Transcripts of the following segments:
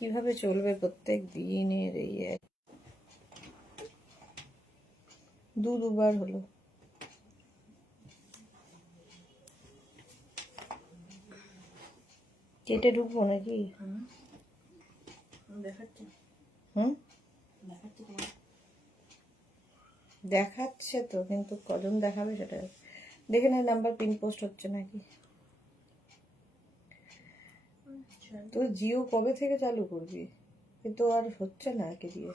কিভাবে চলবে প্রত্যেক দিনের এই দুবার হলো। কেটে ঢুকবো নাকি? দেখাচ্ছে তো, কিন্তু কজন দেখাবে সেটা দেখে না। নাম্বার পিন পোস্ট হচ্ছে নাকি? তো জিও কবে থেকে চালু করবি? কিন্তু আর হচ্ছে না কি দিয়ে।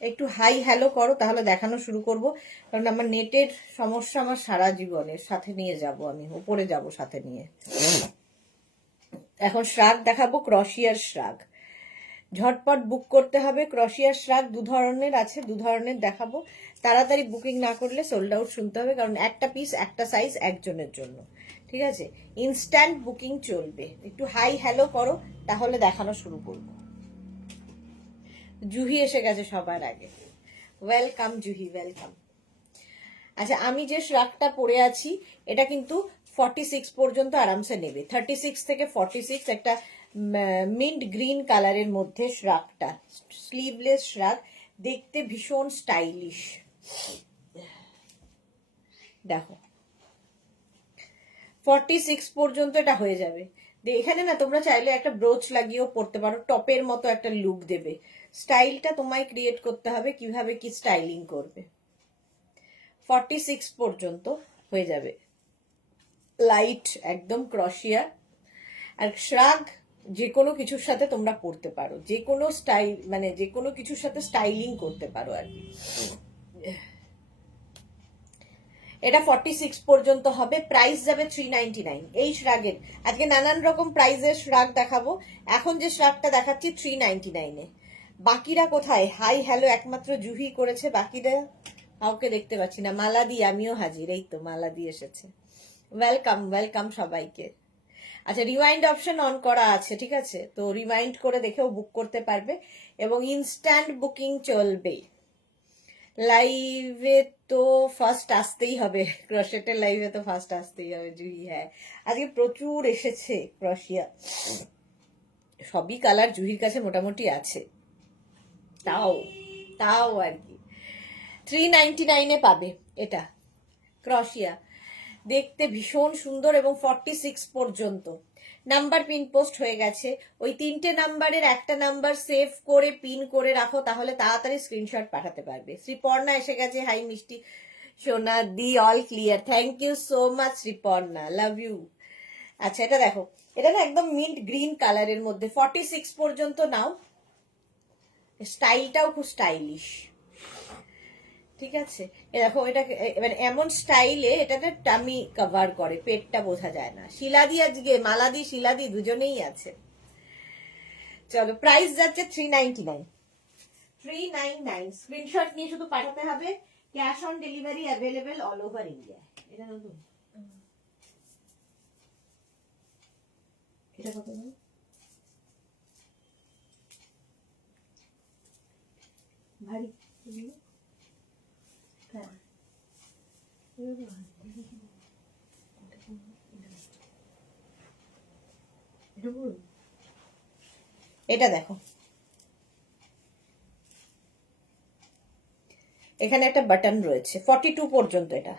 একটু হাই হ্যালো করো, তাহলে দেখানো শুরু করব। কারণ আমার নেটের সমস্যা আমার সারা জীবনের সাথে নিয়ে যাব, আমি উপরে যাব সাথে নিয়ে। এখন শ্রাগ দেখাবো, ক্রশিয়ার শ্রাগ। ঝটপট বুক করতে হবে। ক্রশিয়ার শ্রাগ দু ধরনের আছে, দু ধরনের দেখাবো। তাড়াতাড়ি বুকিং না করলে সোল্ড আউট শুনতে হবে, কারণ একটা পিস একটা সাইজ একজনের জন্য। ঠিক আছে, ইনস্ট্যান্ট বুকিং চলবে। একটু হাই হ্যালো করো, তাহলে দেখানো শুরু করবো। জুহি এসে গেছে সবার আগে। Welcome Juhi, welcome. আচ্ছা, আমি যে শ্রাগটা পরে আছি এটা কিন্তু 46 পর্যন্ত আরামসে নেবে। 36 থেকে 46, একটা মিন্ট গ্রিন কালারের মধ্যে শ্রাগটা, স্লিভলেস শ্রাগ, দেখতে ভীষণ স্টাইলিশ। দেখো 46 পর্যন্ত এটা হয়ে যাবে। এখানে না তোমরা চাইলে একটা ব্রোচ লাগিয়েও পরতে পারো, টপের মতো একটা লুক দেবে। স্টাইলটা তোমায় ক্রিয়েট করতে হবে, কিভাবে কি স্টাইলিং করবে। 46 পর্যন্ত হয়ে যাবে। লাইট একদম ক্রশিয়া। আর শ্রাগ যে কোনো কিছুর সাথে তোমরা পরতে পারো, যে কোনো স্টাইল, মানে যে কোনো কিছুর সাথে স্টাইলিং করতে পারো আর কি। এটা 46 পর্যন্ত হবে। প্রাইস যাবে 399 এই শ্রাগের। আজকে নানান রকম প্রাইসের শ্রাগ দেখাবো। এখন যে শ্রাগটা দেখাচ্ছি 399-এ। বাকিরা কোথায়? হাই হ্যালো একমাত্র জুহি করেছে, বাকিরা কাউকে দেখতে পাচ্ছি না। মালাদি, আমিও হাজির, এই তো মালাদি এসেছে। ওয়েলকাম ওয়েলকাম সবাইকে। আচ্ছা, রিমাইন্ড অপশন অন করা আছে, ঠিক আছে? তো রিমাইন্ড করে দেখেও বুক করতে পারবে, এবং ইনস্ট্যান্ট বুকিং চলবে। লাইভে তো ফার্স্ট আসতেই হবে, ক্রশেটের লাইভে তো ফার্স্ট আসতেই হবে জুহি। হ্যাঁ, আজকে প্রচুর এসেছে ক্রশিয়া। সবই কালার জুহির কাছে মোটামুটি আছে, তাও তাও আর কি। 399-এ পাবে এটা ক্রশিয়া। দেখতে ভীষণ সুন্দর, এবং 46 পর্যন্ত। নাম্বার পিন পোস্ট হয়ে গেছে। ওই 3টে নাম্বারের একটা নাম্বার সেভ করে পিন করে রাখো, তাহলে তাড়াতাড়ি স্ক্রিনশট পাঠাতে পারবে। শ্রীপর্ণা এসে গেছে, হাই মিষ্টি সোনা দি, all clear. Thank you so much Sriparna, love you. আচ্ছা, এটা দেখো, এটা না একদম মিন্ট গ্রিন কালারের মধ্যে। 46 পর্যন্ত নাও। স্টাইলটাও খুব স্টাইলিশ, ঠিক আছে? দেখো এটা মানে এমন স্টাইলে এটাতে টামি কভার করে, পেটটা বোঝা যায় না। শিলাদি আজকে, মালাদি শিলাদি দুজনেই আছে। চলো, প্রাইস যাচ্ছে 399। 399 স্ক্রিনশট নিয়ে শুধু পাঠাতে হবে। Cash on delivery available all over India. এটা নতুন, এটা কত ভারী? হ্যাঁ, এটা দেখো, এখানে একটা বাটন রয়েছে। 42 পর্যন্ত এটা।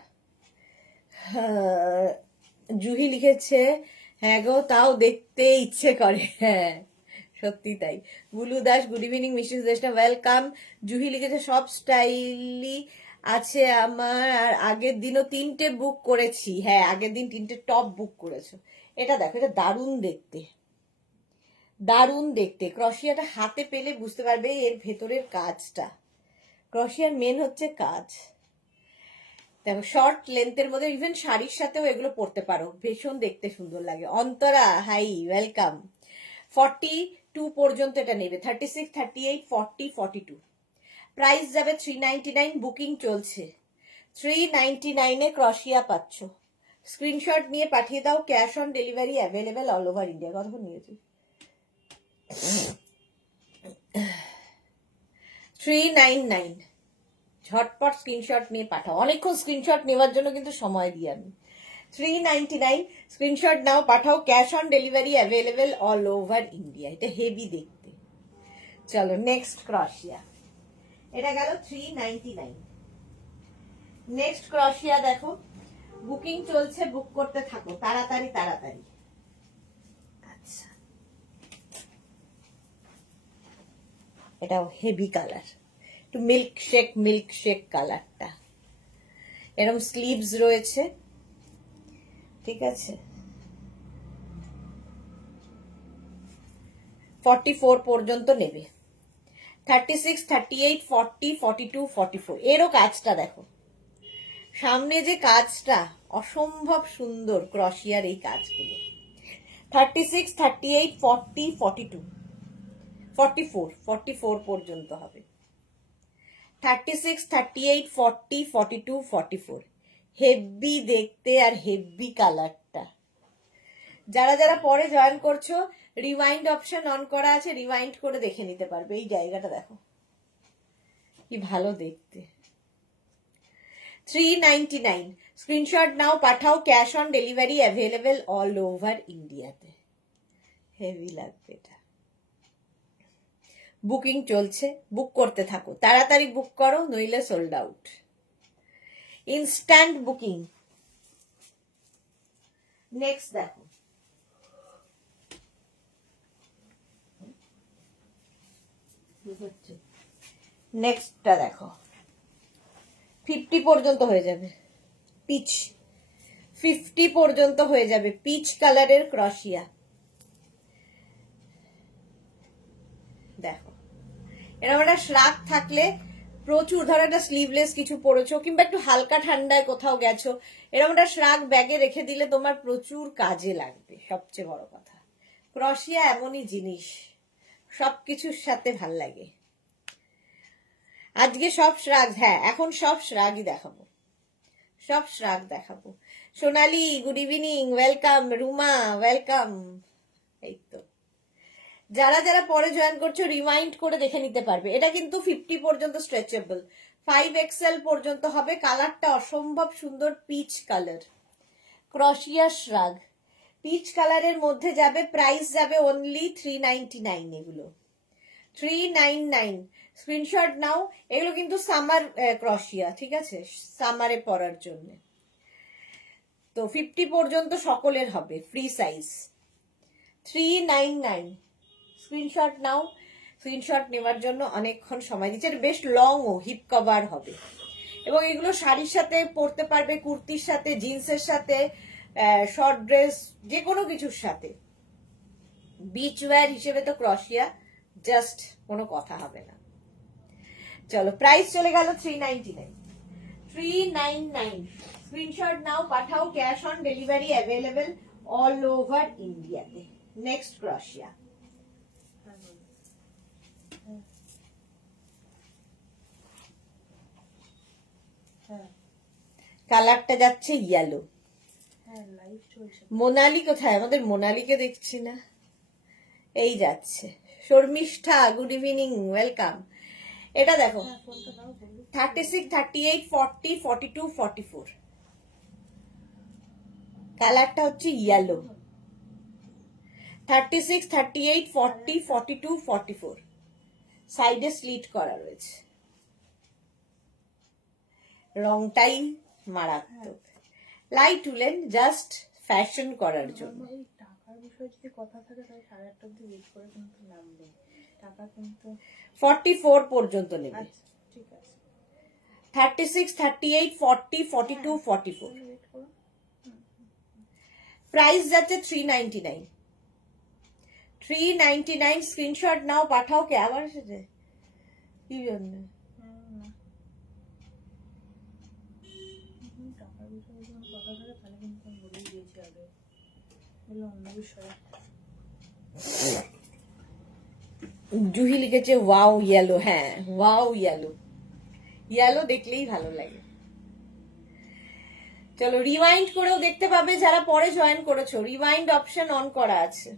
জুহি লিখেছে, হ্যাঁ গো, তাও দেখতে ইচ্ছে করে। হ্যাঁ, সত্যি তাই। Bulu Das, good evening mister Sudeshna, welcome. Juhi লিখেছে, সব স্টাইলই আছে আমার, আর আগের দিনও 3টে বুক করেছি। হ্যাঁ, আগের দিন 3টে টপ বুক করেছো। এটা দেখো, এটা দারুণ দেখতে, দারুণ দেখতে। ক্রশিয়াটা হাতে পেলে বুঝতে পারবে এর ভেতরের কাজটা। ক্রশিয়ার মেন হচ্ছে কাজ। দেখো, শর্ট লেন্থের মধ্যে, ইভেন শাড়ির সাথেও এগুলো পরতে পারো, ভীষণ দেখতে সুন্দর লাগে। Antara, high, welcome. 42 পর্যন্ত এটা নেবে। 36, 38, 40, 42। প্রাইস যাবে 399, বুকিং চলছে। 399-এ ক্রশিয়া পাচ্ছ। স্ক্রিনশট নিয়ে পাঠিয়ে দাও। Cash on delivery available all over India. কতক্ষণ নিয়েছি? 399 ঝটপট স্ক্রিনশট নিয়ে পাঠাও, অনেকক্ষণ স্ক্রিনশট নেওয়ার জন্য কিন্তু সময় দিই আমি। 399 স্ক্রিনশট নাও, পাঠাও, cash on delivery available all over India. এটা হেভি দেখতে। চলো নেক্সট ক্রশিয়া, এটা গেল 399। নেক্সট ক্রশিয়া দেখো, বুকিং চলছে, বুক করতে থাকো তাড়াতাড়ি তাড়াতাড়ি। আচ্ছা, এটাও হেভি কালার, একটু মিল্ক শেক কালারটা। এরকম স্লিভস রয়েছে, ঠিক আছে। 44 পর্যন্ত নেবে, 36, 38, 40, 42, 44। এরও কাজটা দেখো, সামনে যে কাজটা অসম্ভব সুন্দর ক্রশিয়ার এই কাজগুলো। 36, 38, 40, 42, 44 পর্যন্ত হবে। 36, 38, 40, 42, 44। হেভি দেখতে আর হেভি কালারটা। যারা যারা পরে জয়েন করছো, রিওয়াইন্ড অপশন অন করা আছে, রিওয়াইন্ড করে দেখে নিতে পারবে। এই জায়গাটা দেখো কি ভালো দেখতে। 399 স্ক্রিনশট নাও, পাঠাও, cash on delivery available all over ইন্ডিয়াতে। হেভি লাগবে এটা। বুকিং চলছে, বুক করতে থাকো, তাড়াতাড়ি বুক করো, নইলে sold out. Instant booking. Next দেখো, নেক্সটটা দেখো, 50 পর্যন্ত হয়ে যাবে, পিচ 50 পর্যন্ত হয়ে যাবে, পিচ কালারের ক্রশিয়া। দেখো, এরকম একটা শ্রাগ থাকলে প্রচুর, ধরো একটা স্লিভলেস কিছু পরেছো, কিংবা একটু হালকা ঠান্ডায় কোথাও গেছো, এরকম একটা শ্রাগ ব্যাগে রেখে দিলে তোমার প্রচুর কাজে লাগবে। সবচেয়ে বড় কথা, ক্রশিয়া এমনই জিনিস, সবকিছুর সাথে ভাল লাগে। আজকে সব শ্রাগ, হ্যাঁ এখন সব শ্রাগই দেখাবো, সব শ্রাগ দেখাবো। Sonali good evening, welcome. Ruma welcome. এই তো, যারা যারা পরে জয়েন করছো রিমাইন্ড করে দেখে নিতে পারবে। এটা কিন্তু 50 পর্যন্ত স্ট্রেচেবল, 5XL পর্যন্ত হবে। কালারটা অসম্ভব সুন্দর, পিচ কালার, ক্রশিয়া শ্রাগ পিচ কালারের মধ্যে যাবে। প্রাইস যাবে অনলি 399। এগুলো 399। স্ক্রিনশট নাও। এগুলো কিন্তু সামার ক্রশিয়া, ঠিক আছে, সামারে পরার জন্য। তো 50 পর্যন্ত সকলের হবে, ফ্রি সাইজ। 399 স্ক্রিনশট নাও। স্ক্রিনশট নেওয়ার জন্য অনেকক্ষণ সময় দিচ্ছে। বেশ লং ও হিপ কভার হবে, এবং এগুলো শাড়ির সাথে পরতে পারবে, কুর্তির সাথে, জিন্সের সাথে, শর্ট ড্রেস, যে কোনো কিছুর সাথে। বিচ ওয়্যার হিসেবে তো ক্রশিয়া জাস্ট কোনো কথা হবে না। চলো, প্রাইস চলে গেল 399। 399 স্ক্রিনশট নাও, পাঠাও, cash on delivery available all over ইন্ডিয়াতে। নেক্সট ক্রশিয়া, কালারটা যাচ্ছে ইয়েলো। মোনালি কোথায়? আমাদের মোনালিকে দেখছি না। এই যাচ্ছে শর্মিষ্ঠা, গুড ইভিনিং, ওয়েলকাম। এটা দেখো, 36, 38, 40, 42, 44। কালারটা হচ্ছে ইয়েলো। 36, 38, 40, 42, 44। সাইডে স্লিট করা রয়েছে, রংটাই মারাত্মক। লাইট উলেন, জাস্ট ফ্যাশন করার জন্য। টাকার বিষয়ে যদি কথা থাকে তাহলে 8:30 অব্দি ওয়েট করে কিন্তু লাভ নেই। টাকা কিন্তু 44 পর্যন্ত নেবে। ঠিক আছে, 36, 38, 40, 42, 44। ওয়েট করো। প্রাইস যাচ্ছে 399। 399 স্ক্রিনশট নাও, পাঠাও। কে আবার এসেছে কি জন্য? টাকার বিষয়ে যদি কথা থাকে তাহলে কিন্তু আমি বলেই দিয়েছি আগে, বলে অন্য বিষয়ে। জুহি লিখেছে ওয়াও ইয়েলো। হ্যাঁ, ওয়াও ইয়েলো, ইয়েলো দেখলেই ভালো লাগে। চলো, রিওয়াইন্ড করেও দেখতে পাবে যারা পরে জয়েন করেছো, রিওয়াইন্ড অপশন অন করা আছে।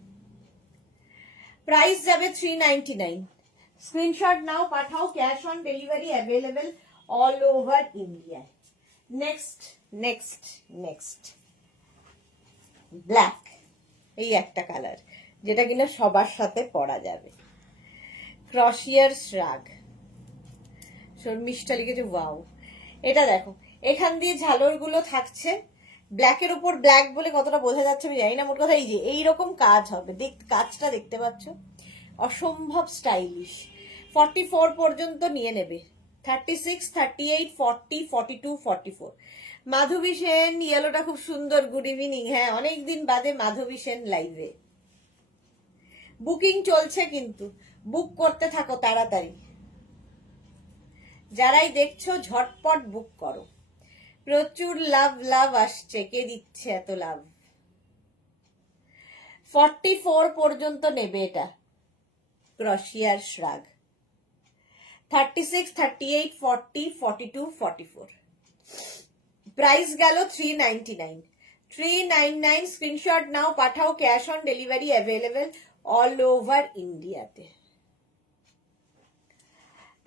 প্রাইস যাবে 399। স্ক্রিনশট নাও, পাঠাও, cash on delivery available all over India. Next next next black, এই একটা কালার যেটা কিনা সবার সাথে পরা যাবে। ক্রশিয়ার শ্রাগ, শর্মিষ্ঠা লিখেছে ওয়াও। এটা দেখো, এখান দিয়ে ঝালর গুলো থাকছে, ব্ল্যাকের উপর ব্ল্যাক বলে কতটা বোঝা যাচ্ছে আমি জানি না, মোট কথা এই যে এইরকম কাজ হবে, কাজটা দেখতে পাচ্ছ, অসম্ভব স্টাইলিশ। 44 পর্যন্ত নিয়ে নেবে, 36, 38, 40, 42, 44। মাধবী সেন, ইয়েলোটা খুব সুন্দর, গুড ইভিনিং। হ্যাঁ, অনেকদিন বাদে মাধবী সেন লাইভে। বুকিং চলছে কিন্তু, বুক করতে থাকো তাড়াতাড়ি, যারাই দেখছো ঝটপট বুক করো। প্রচুর লাভ লাভ আসছে, কে দিচ্ছে এত লাভ? 44 পর্যন্ত নেবে এটা, ক্রশিয়ার শ্রাগ। 36, 38, 40, 42, 44। প্রাইস গেল 399। 399 স্ক্রিনশট নাও, পাঠাও, cash on delivery available all over ইন্ডিয়াতে।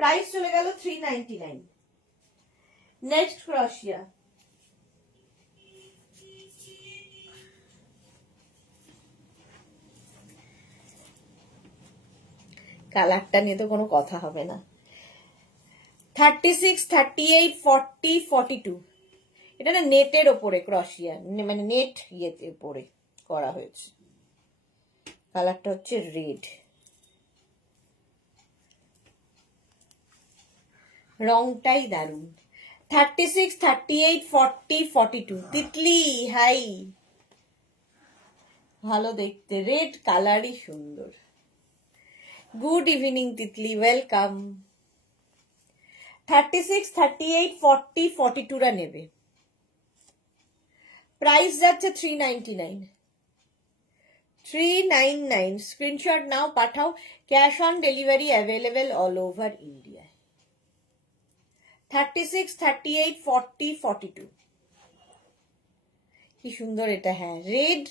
প্রাইস চলে গেল 399। নেক্সট ক্রশিয়া, কালারটা নিয়ে তো কোনো কথা হবে না। 36, 38, 40, 42। এটা না নেটের ওপরে ক্রশিয়া, মানে নেট ইয়েতে উপরে করা হয়েছে। কালারটা হচ্ছে রেড, রংটাই দারুন। 36, 38, 40, 42। তিতলি হাই, ভালো দেখতে, রেড কালারই সুন্দর। Good evening Titli, welcome. 36, 38, 40, 42 রা নেবে, প্রাইস যাচ্ছে 399। 399 স্ক্রিনশট নাও, পাঠাও, cash on delivery available all over India. 36, 38, 40, 42। কি সুন্দর এটা, হ্যাঁ রেড।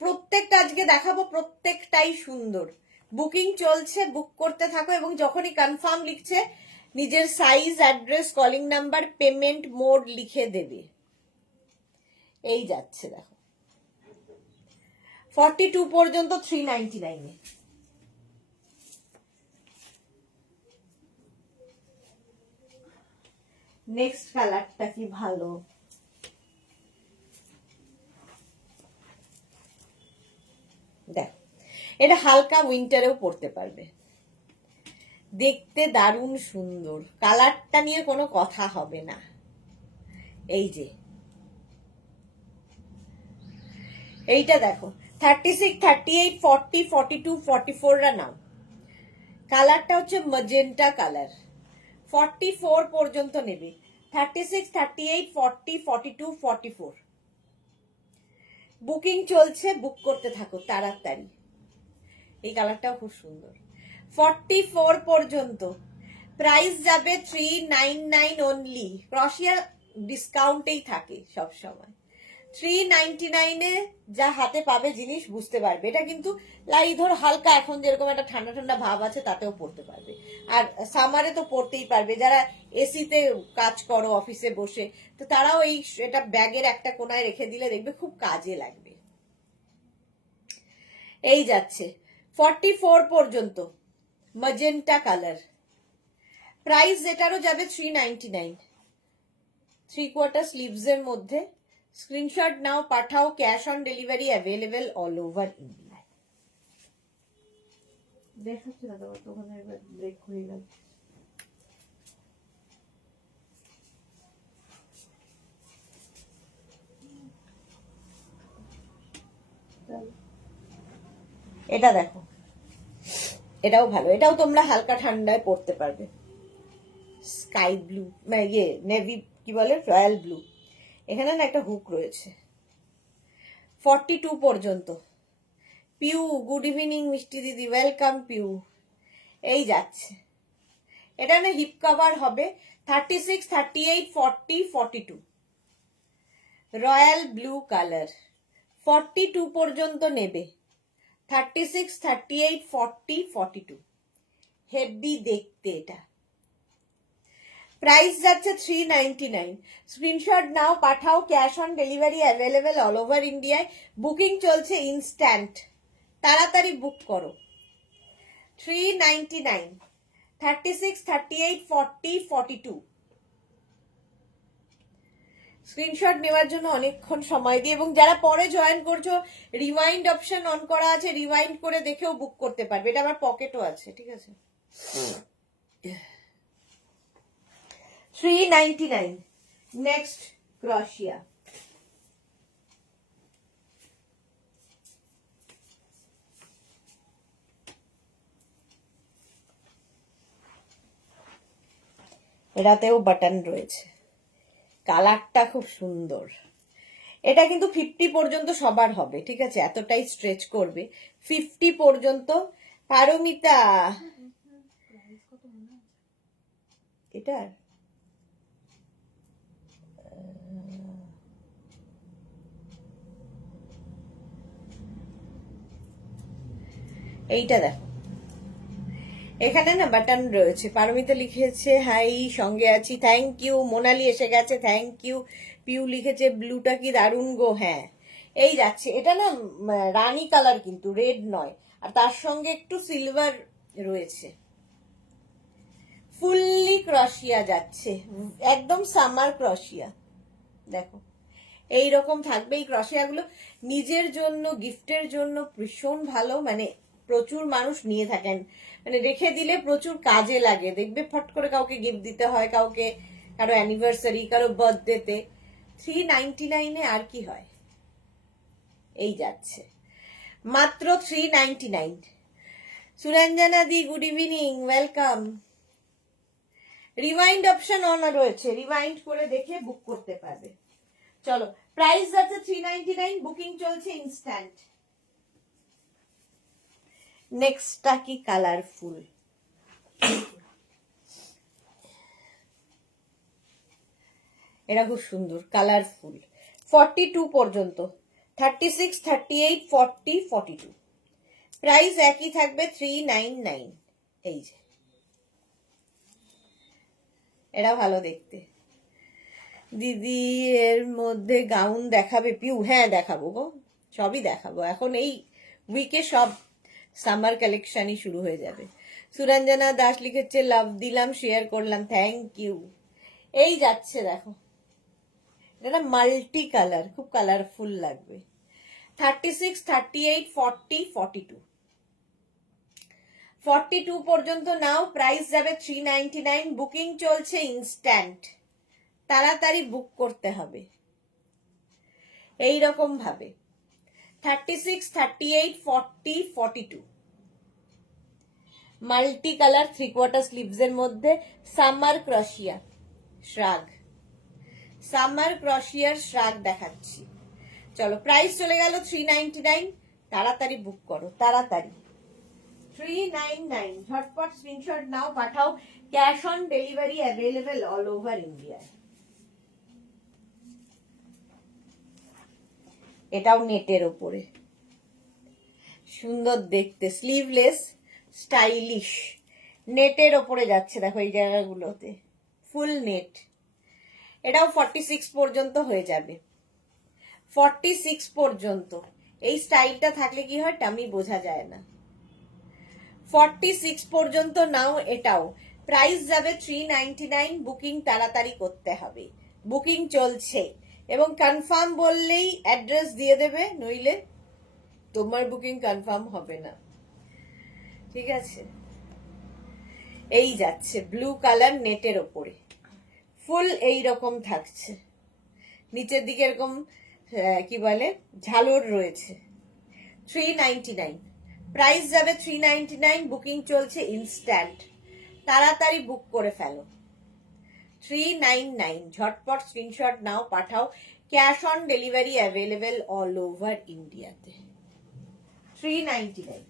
প্রত্যেকটা আজকে দেখাবো, প্রত্যেকটাই সুন্দর। বুকিং চলছে, বুক করতে থাকো, এবং যখনই কনফার্ম লিখছে নিজের size, address, calling number, payment mode লিখে দেবে। এই যাচ্ছে দেখো, 42 পর্যন্ত 399-এ। নেক্সট কালারটা কি ভালো, দেখো এটা হালকা উইন্টারেও পরতে পারবে, দেখতে দারুণ সুন্দর, কালারটা নিয়ে কোনো কথা হবে না। এই যে এইটা দেখো, 36, 38, 40, 42, 44 রা নাও। কালারটা হচ্ছে ম্যাজেন্টা কালার। 44 পর্যন্ত নেবে, 36, 38, 40, 42, 44। বুকিং চলছে, বুক করতে থাকো তাড়াতাড়ি। এই কালারটাও খুব সুন্দর। 44 পর্যন্ত প্রাইস যাবে 399 অনলি। ক্রশিয়া ডিসকাউন্টেই থাকে সব সময়। 399-এ যা হাতে পাবে জিনিস বুঝতে পারবে। এটা কিন্তু লাই ধর হালকা, এখন যেরকম একটা ঠান্ডা ঠান্ডা ভাব আছে তাতেও পড়তে পারবে, আর সামারে তো পড়তেই পারবে। যারা এসিতে কাজ করো অফিসে বসে, তো তারাও এই এটা ব্যাগের একটা কোনায় রেখে দিলে দেখবে খুব কাজে লাগবে। এই যাচ্ছে 44 পর্যন্ত, ম্যাজেন্টা কালার। প্রাইস এটারও যাবে 399। 3/4 স্লিভস এর মধ্যে। স্ক্রিনশট নাও, পাঠাও, cash on delivery available all over India. দেখাচ্ছে না তোমার তো, ওখানে একবার ব্রেক হয়ে গেল। এটা দেখো, এটাও ভালো, এটাও তোমরা হালকা ঠান্ডায় পরতে পারবে। স্কাই ব্লু, ইয়ে নেভি কি বলে, রয়্যাল ব্লু। এখানে না একটা হুক রয়েছে। 42 পর্যন্ত। পিউ, গুড ইভিনিং মিষ্টি দিদি, ওয়েলকাম পিউ। এই যাচ্ছে, এটা না হিপ কভার হবে। 36, 38, 40, 42। Royal blue colour. 42 পর্যন্ত নেবে, 36, 38, 40, 42। হেভি দেখতে এটা। প্রাইস যাচ্ছে 399। স্ক্রিনশট নাও, পাঠাও, cash on delivery available all over ইন্ডিয়ায়। বুকিং চলছে ইনস্ট্যান্ট, তাড়াতাড়ি বুক করো। 399, 36, 38, 40, 42। স্ক্রিনশট নেওয়ার জন্য অনেকক্ষণ সময় দিয়ে, এবং যারা পরে জয়েন করছো রিওয়াইন্ড অপশন অন করা আছে, রিওয়াইন্ড করে দেখেও বুক করতে পারবে। এটা আমার পকেটও আছে, ঠিক আছে। 399। নেক্সট ক্রোশিয়া। এটাতেও বাটন রয়েছে, কালারটা খুব সুন্দর। এটা কিন্তু 50 পর্যন্ত সবার হবে, ঠিক আছে, এতটাই স্ট্রেচ করবে 50 পর্যন্ত। পারমিতা, এটার এইটা দেখো, এখানে না বাটন রয়েছে। পারমিতা লিখেছে হাই, সঙ্গে আছি, থ্যাংক ইউ। মোনালি এসে গেছে, থ্যাংক ইউ। পিউ লিখেছে ব্লুটা কি দারুণ গো। হ্যাঁ, এই যাচ্ছে। এটা না রানী কালার, কিন্তু রেড নয়, আর তার সঙ্গে একটু সিলভার রয়েছে। ফুললি ক্রশিয়া যাচ্ছে, একদম সামার ক্রশিয়া। দেখো এইরকম থাকবে এই ক্রশিয়াগুলো। নিজের জন্য, গিফটের জন্য ভীষণ ভালো, মানে প্রচুর মানুষ নিয়ে থাকেন, মানে রেখে দিলে প্রচুর কাজে লাগে। দেখবে ফট করে কাউকে গিফট দিতে হয়, কাউকে কারো অ্যানিভার্সারি, কারো বার্থডেতে। 399 আর কি হয়। এই যাচ্ছে মাত্র 399। সুরঞ্জনা দি good evening, welcome. Rewind option on রয়েছে, রিওয়াইন্ড করে দেখে বুক করতে পারবে। চলো, প্রাইস আছে 399, বুকিং চলছে ইনস্ট্যান্ট। নেক্সটটা কি কালারফুল, এটা খুব সুন্দর কালারফুল। 42 পর্যন্ত, 36, 38, 40, 42। প্রাইস একই থাকবে 399। এই যে এটা ভালো দেখতে। দিদি এর মধ্যে গাউন দেখাবে পিউ? হ্যাঁ দেখাবো গো, সবই দেখাবো। এখন এই উইকে সব সামার কালেকশনই শুরু হয়ে যাবে। সুরঞ্জনা দাস লিখেছে লাভ দিলাম, শেয়ার করলাম, থ্যাংক ইউ। এই যাচ্ছে দেখো, এটা মাল্টি কালার, খুব কালারফুল লাগবে। 36, 38, 40, 42। 42 পর্যন্ত নাও, প্রাইস যাবে 399, বুকিং চলছে ইনস্ট্যান্ট, তাড়াতাড়ি বুক করতে হবে। এই রকম ভাবে 36, 38, 40, 42 মাল্টি কালার 3/4 স্লিভস এর মধ্যে সামার ক্রশিয়া শ্রাগ, সামার ক্রশিয়ার শ্রাগ দেখাচ্ছি। চলো, প্রাইস চলে গেল 399, তাড়াতাড়ি বুক করো, তাড়াতাড়ি। 399, ঝটপট স্ক্রিনশট নাও, পাঠাও, cash on delivery available all over India. এটাও নেটের ওপরে, সুন্দর দেখতে, স্লিভলেস, স্টাইলিশ, নেটের ওপরে যাচ্ছে। দেখো এই জায়গাগুলোতে ফুল নেট। এটাও 46 পর্যন্ত হয়ে যাবে, 46 পর্যন্ত। এই স্টাইলটা থাকলে কি হয়, টামি বোঝা যায় না। 46 পর্যন্ত নাও, এটাও প্রাইস যাবে 399, বুকিং তাড়াতাড়ি করতে হবে, বুকিং চলছে। এবং কনফার্ম বললেই অ্যাড্রেস দিয়ে দেবে, নইলে তোমার বুকিং কনফার্ম হবে না, ঠিক আছে। এই যাচ্ছে ব্লু কালার নেটের ওপরে, ফুল এই রকম থাকছে, নিচের দিকে এরকম কি বলে ঝালর রয়েছে। 399, প্রাইস যাবে 399, বুকিং চলছে ইনস্ট্যান্ট, তাড়াতাড়ি বুক করে ফেলো। 399, ঝটপট স্ক্রিনশট নাও, পাঠাও, cash on delivery available all over ইন্ডিয়াতে। 399।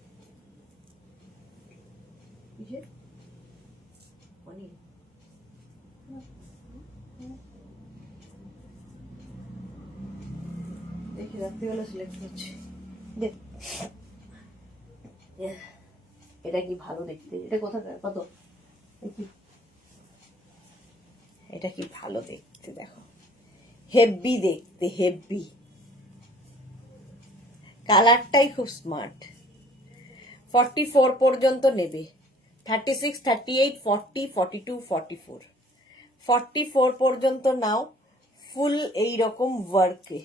দেখি রাত্রিবেলা সিলেক্ট করছি। এটা কি ভালো দেখতে, এটা কোথাকার, কত? এটা কি ভালো দেখতে, দেখো হেভি দেখতে, হেভি কালারটাই খুব স্মার্ট। 44 পর্যন্ত নেবে, 36, 38, 40, 42, 44, 44 পর্যন্ত নাও। ফুল এইরকম ওয়ার্কে,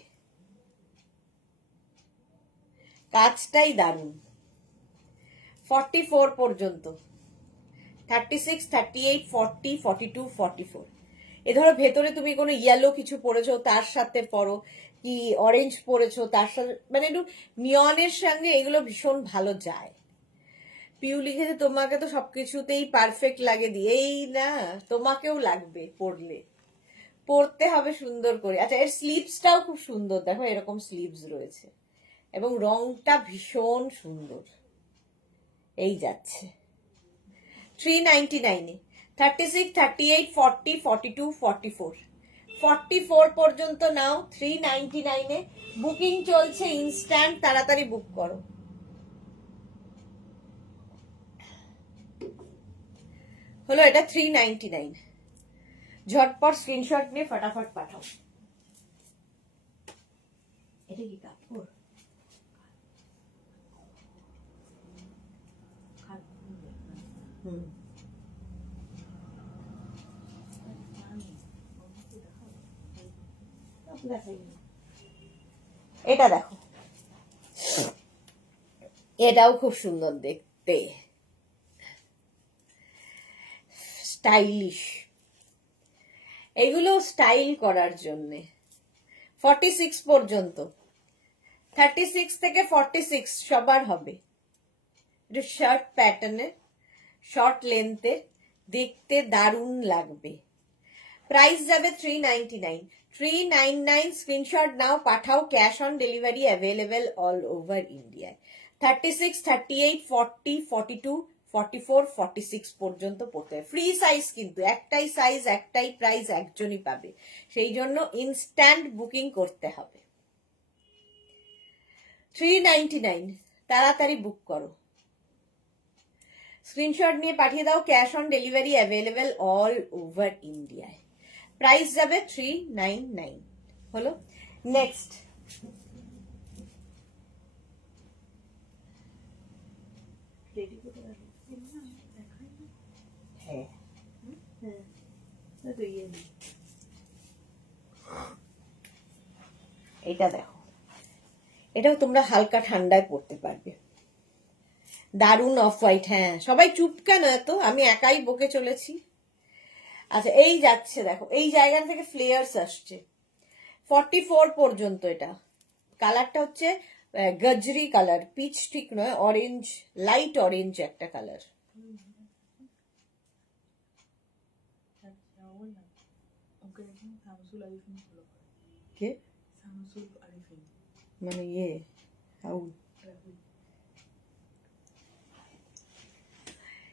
কাজটাই দারুণ। 44 পর্যন্ত, 36, 38, 40, 42, 44। এ ধরো ভেতরে তুমি কোনো ইয়েলো কিছু পরেছো তার সাথে পরো, কি অরেঞ্জ পরেছো তার সাথে, মানে একটু নিয়নের সঙ্গে এগুলো ভীষণ ভালো যায়। পিউ লিখেছে তোমাকে তো সবকিছুতেই পারফেক্ট লাগে, দিয়েই না তোমাকেও লাগবে পরলে, পরতে হবে সুন্দর করে। আচ্ছা, এর স্লিভসটাও খুব সুন্দর, দেখো এরকম স্লিভস রয়েছে এবং রংটা ভীষণ সুন্দর। এই যাচ্ছে 399-এ, 36, 38, 40, 42, 44, 44 পর্যন্ত নাও 399-এ। বুকিং চলছে ইনস্ট্যান্ট, তাড়াতাড়ি বুক করো। হলো এটা 399। ঝটপট স্ক্রিনশট নিয়ে ফটাফট পাঠাও। এটা কি কাপড়? হুম, এটা দেখো, এটাও খুব সুন্দর দেখতে, স্টাইলিশ। এগুলো স্টাইল করার জন্যে। 46 পর্যন্ত, 36 থেকে 46 সবার হবে। এটা শার্ট প্যাটার্নের, শর্ট লেন্থের, দেখতে দারুণ লাগবে। প্রাইস যাবে 399। 399 স্ক্রিনশট নাও, পাঠাও। Cash on delivery available all over ইন্ডিয়ায়। 36, 38, 40, 42, 44, 46 পর্যন্ত পড়তে হবে। ফ্রি সাইজ কিন্তু, একটাই সাইজ, একটাই প্রাইস, একজনই পাবে, সেই জন্য ইনস্ট্যান্ট বুকিং করতে হবে। 399, তাড়াতাড়ি বুক করো। স্ক্রিনশট নিয়ে পাঠিয়ে দাও। Cash on delivery available all over ইন্ডিয়ায়। প্রাইস যাবে 399। হলো নেক্সট। হ্যাঁ, এটা দেখো, এটাও তোমরা হালকা ঠান্ডায় পড়তে পারবে, দারুণ অফ হোয়াইট। হ্যাঁ, সবাই চুপ কেন এত, আমি একাই বকে চলেছি। আচ্ছা, এই যাচ্ছে দেখো, এই জায়গা থেকে ফ্লেয়ার্স আসছে। 44 পর্যন্ত। এটা কালারটা হচ্ছে গজরি কালার, পিচ ঠিক নয়, অরেঞ্জ, লাইট অরেঞ্জ একটা কালার। কে মানে ইয়ে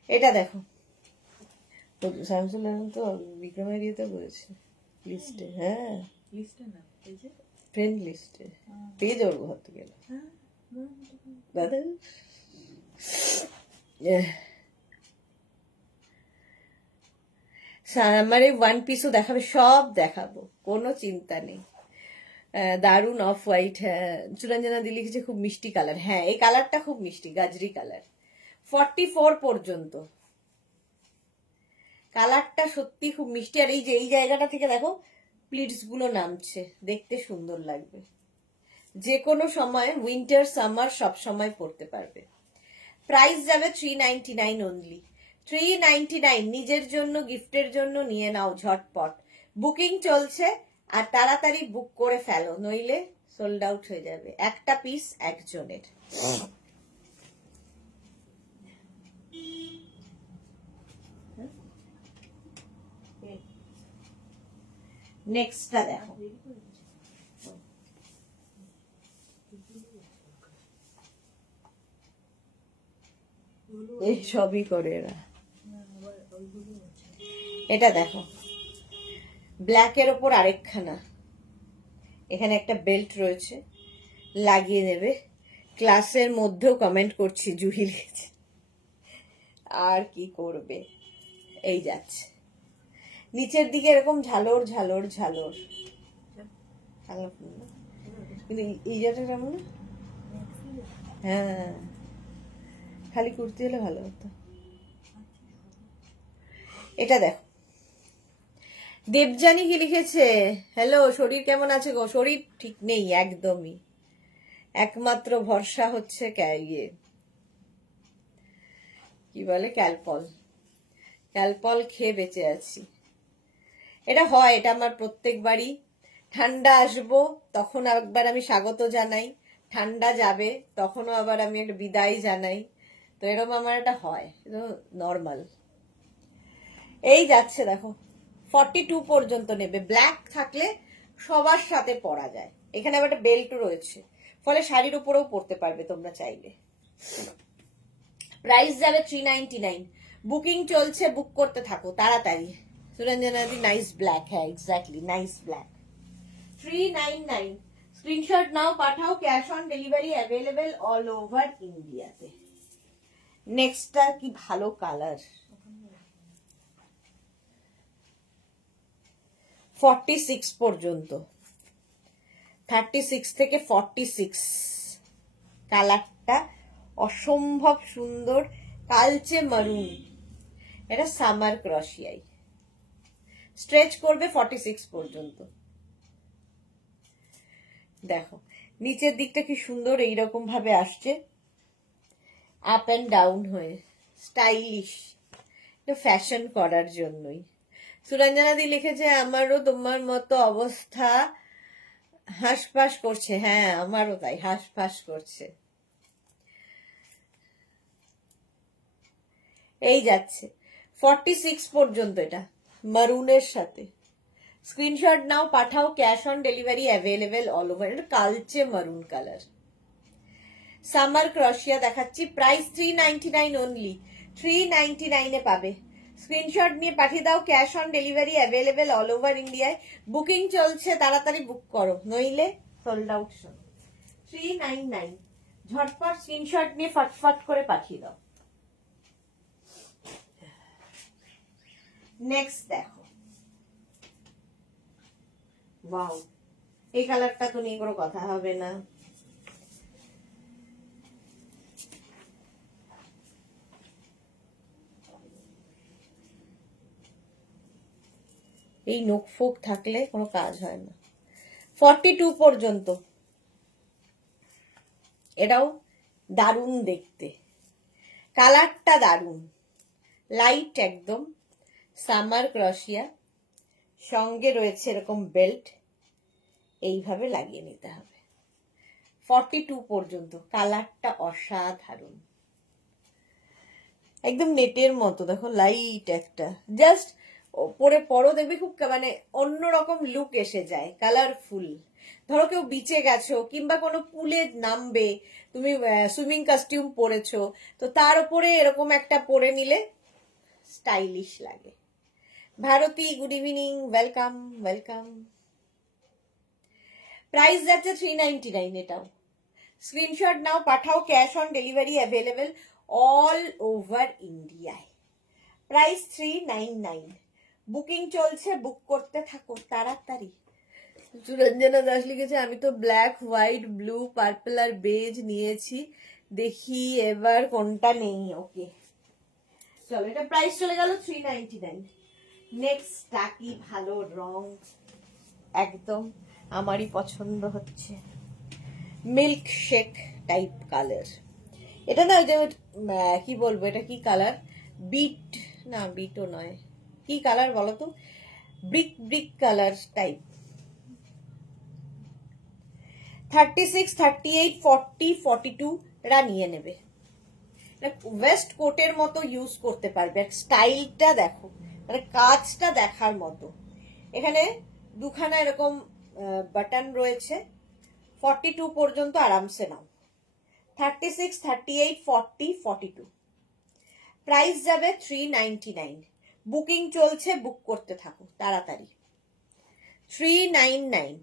এটা দেখো, শামসুল আলম তো বিক্রমের ইয়েতে বলেছে লিস্টে। হ্যাঁ, লিস্টে না, এই যে ফ্রেন্ড লিস্টে পেয়ে যাবো ভাবতে গেলে দাদা। মানে ওয়ান পিসও দেখাবে, সব দেখাবো, কোনো চিন্তা নেই। দারুণ অফ হোয়াইট। হ্যাঁ, চুরঞ্জনা দি লিখেছে খুব মিষ্টি কালার। হ্যাঁ, এই কালারটা খুব মিষ্টি, গাজরি কালার। 44 পর্যন্ত কালারটা সত্যি খুব মিষ্টি। আর এই যে এই জায়গাটা থেকে দেখো প্লিটস গুলো নামছে, দেখতে সুন্দর লাগবে। যে কোনো সময়, উইন্টার সামার সব সময় পড়তে পারবে। প্রাইস যাবে 399 অনলি। 399 নিজের জন্য, গিফটের জন্য নিয়ে নাও ঝটপট। বুকিং চলছে, আর তাড়াতাড়ি বুক করে ফেলো, নইলে সোল্ড আউট হয়ে যাবে। একটা পিস একজনের। নেক্সটটা দেখো, এই সবই করে এরা। এটা দেখো, ব্ল্যাকের ওপর আরেকখানা, এখানে একটা বেল্ট রয়েছে, লাগিয়ে নেবে। ক্লাসের মধ্যেও কমেন্ট করছি জুহি লিখেছে, আর কি করবে। এই যাচ্ছে, নিচের দিকে এরকম ঝালর ঝালর ঝালর, ভালো ফুল না? কিন্তু এই জায়গাটা কেমন না? হ্যাঁ, খালি কুর্তি হলে ভালো হতো। এটা দেখো, দেবযানী কি লিখেছে, হ্যালো শরীর কেমন আছে গো? শরীর ঠিক নেই একদমই, একমাত্র ভরসা হচ্ছে ইয়ে কি বলে ক্যালপল, ক্যালপল খেয়ে বেঁচে আছি। এটা হয়, এটা আমার প্রত্যেকবারই। ঠান্ডা আসবো তখন একবার আমি স্বাগত জানাই, ঠান্ডা যাবে তখনও আবার আমি একটা বিদায় জানাই। তো এরকম আমার এটা হয়, নর্মাল। এই যাচ্ছে দেখো, 42 পর্যন্ত নেবে। ব্ল্যাক থাকলে সবার সাথে পরা যায়। এখানে আবার একটা বেল্ট রয়েছে, ফলে শাড়ির উপরেও পরতে পারবে তোমরা চাইলে। প্রাইস যাবে 399। বুকিং চলছে, বুক করতে থাকো তাড়াতাড়ি। সুরঞ্জনাদি নাইস ব্ল্যাক, হ্যাঁ এক্স্যাক্টলি নাইস ব্ল্যাক। 399 স্ক্রিনশট নাও, পাঠাও, cash on delivery available all over ইন্ডিয়াতে। নেক্সটটা কি ভালো কালার, 46 পর্যন্ত, 36 থেকে 46। কালারটা অসম্ভব সুন্দর, কালচে মারুন। এটা সামার ক্রশিয়াই, স্ট্রেচ করবে 46 পর্যন্ত। দেখো নিচের দিকটা কি সুন্দর, এইরকম ভাবে আসছে আপ অ্যান্ড ডাউন হয়ে, স্টাইলিশ, ফ্যাশন করার জন্যই। সুরঞ্জনাদি লিখেছে আমারও তোমার মতো অবস্থা, হাঁসফাঁস করছে। হ্যাঁ আমারও তাই, হাঁসফাঁস করছে। এই যাচ্ছে 46 পর্যন্ত, এটা মারুনের সাথে। স্ক্রিনশট নাও, পাঠাও, cash on delivery available all over. এটা কালচে মারুন কালার, সামার ক্রশিয়া দেখাচ্ছি। প্রাইস 399 অনলি, 399 এ পাবে। স্ক্রিনশট নিয়ে পাঠিয়ে দাও, cash on delivery available all over ইন্ডিয়ায়। বুকিং চলছে, তাড়াতাড়ি বুক করো, নইলে সোল্ড আউট। 399, ঝটপট স্ক্রিনশট নিয়ে ফটফট করে পাঠিয়ে দাও। নেক্সট দেখো, ওয়াও, এই কালারটা তো নিয়ে কোনো কথা হবে না। এই নোক ফোক থাকলে কোনো কাজ হয় না। 42 পর্যন্ত, এটাও দারুণ দেখতে, কালারটা দারুণ, লাইট একদম সামার ক্রশিয়া, সঙ্গে রয়েছে এরকম বেল্ট, এইভাবে লাগিয়ে নিতে হবে। 42 পর্যন্ত, কালারটা অসাধারণ, একদম নেটের মতো। দেখো লাইট একটা, জাস্ট পরে পরো দেখবে খুব মানে অন্যরকম লুক এসে যায়, কালারফুল। ধরো কেউ বিচে গেছো কিংবা কোনো পুলে নামবে, তুমি সুইমিং কস্টিউম পরেছো, তো তার উপরে এরকম একটা পরে নিলে স্টাইলিশ লাগে। Bharati good evening, welcome welcome. Price যাচ্ছে 399, এটাও স্ক্রিনশট নাও, পাঠাও, cash on delivery available all over ইন্ডিয়ায়। প্রাইস 399, বুকিং চলছে, বুক করতে থাকো তাড়াতাড়ি। সুরঞ্জনা দাস লিখেছে আমি তো ব্ল্যাক, হোয়াইট, ব্লু, পার্পল আর বেজ নিয়েছি, দেখি এবার কোনটা নেই। ওকে চলো, এটা প্রাইস চলে গেল 399। নেক্সট কি ভালো রং, একদম আমারই পছন্দ হচ্ছে, মিল্ক শেক টাইপ কালার। এটা না ওই যে কি বলবো, এটা কি কালার, বিট না, বিটও নয়, কি কালার বলো তো, ব্রিক ব্রিক কালার টাইপ। 36, 38, 40, 42 রা নিয়ে নেবে। ওয়েস্ট কোটের মতো ইউজ করতে পারবে, স্টাইলটা দেখো, মানে কাজটা দেখার মতো। এখানে দুখানা এরকম বাটন রয়েছে। 42 পর্যন্ত আরামসে নাও, 36, 38, 40, 42। প্রাইস যাবে 399, বুকিং চলছে, বুক করতে থাকো তাড়াতাড়ি। 399,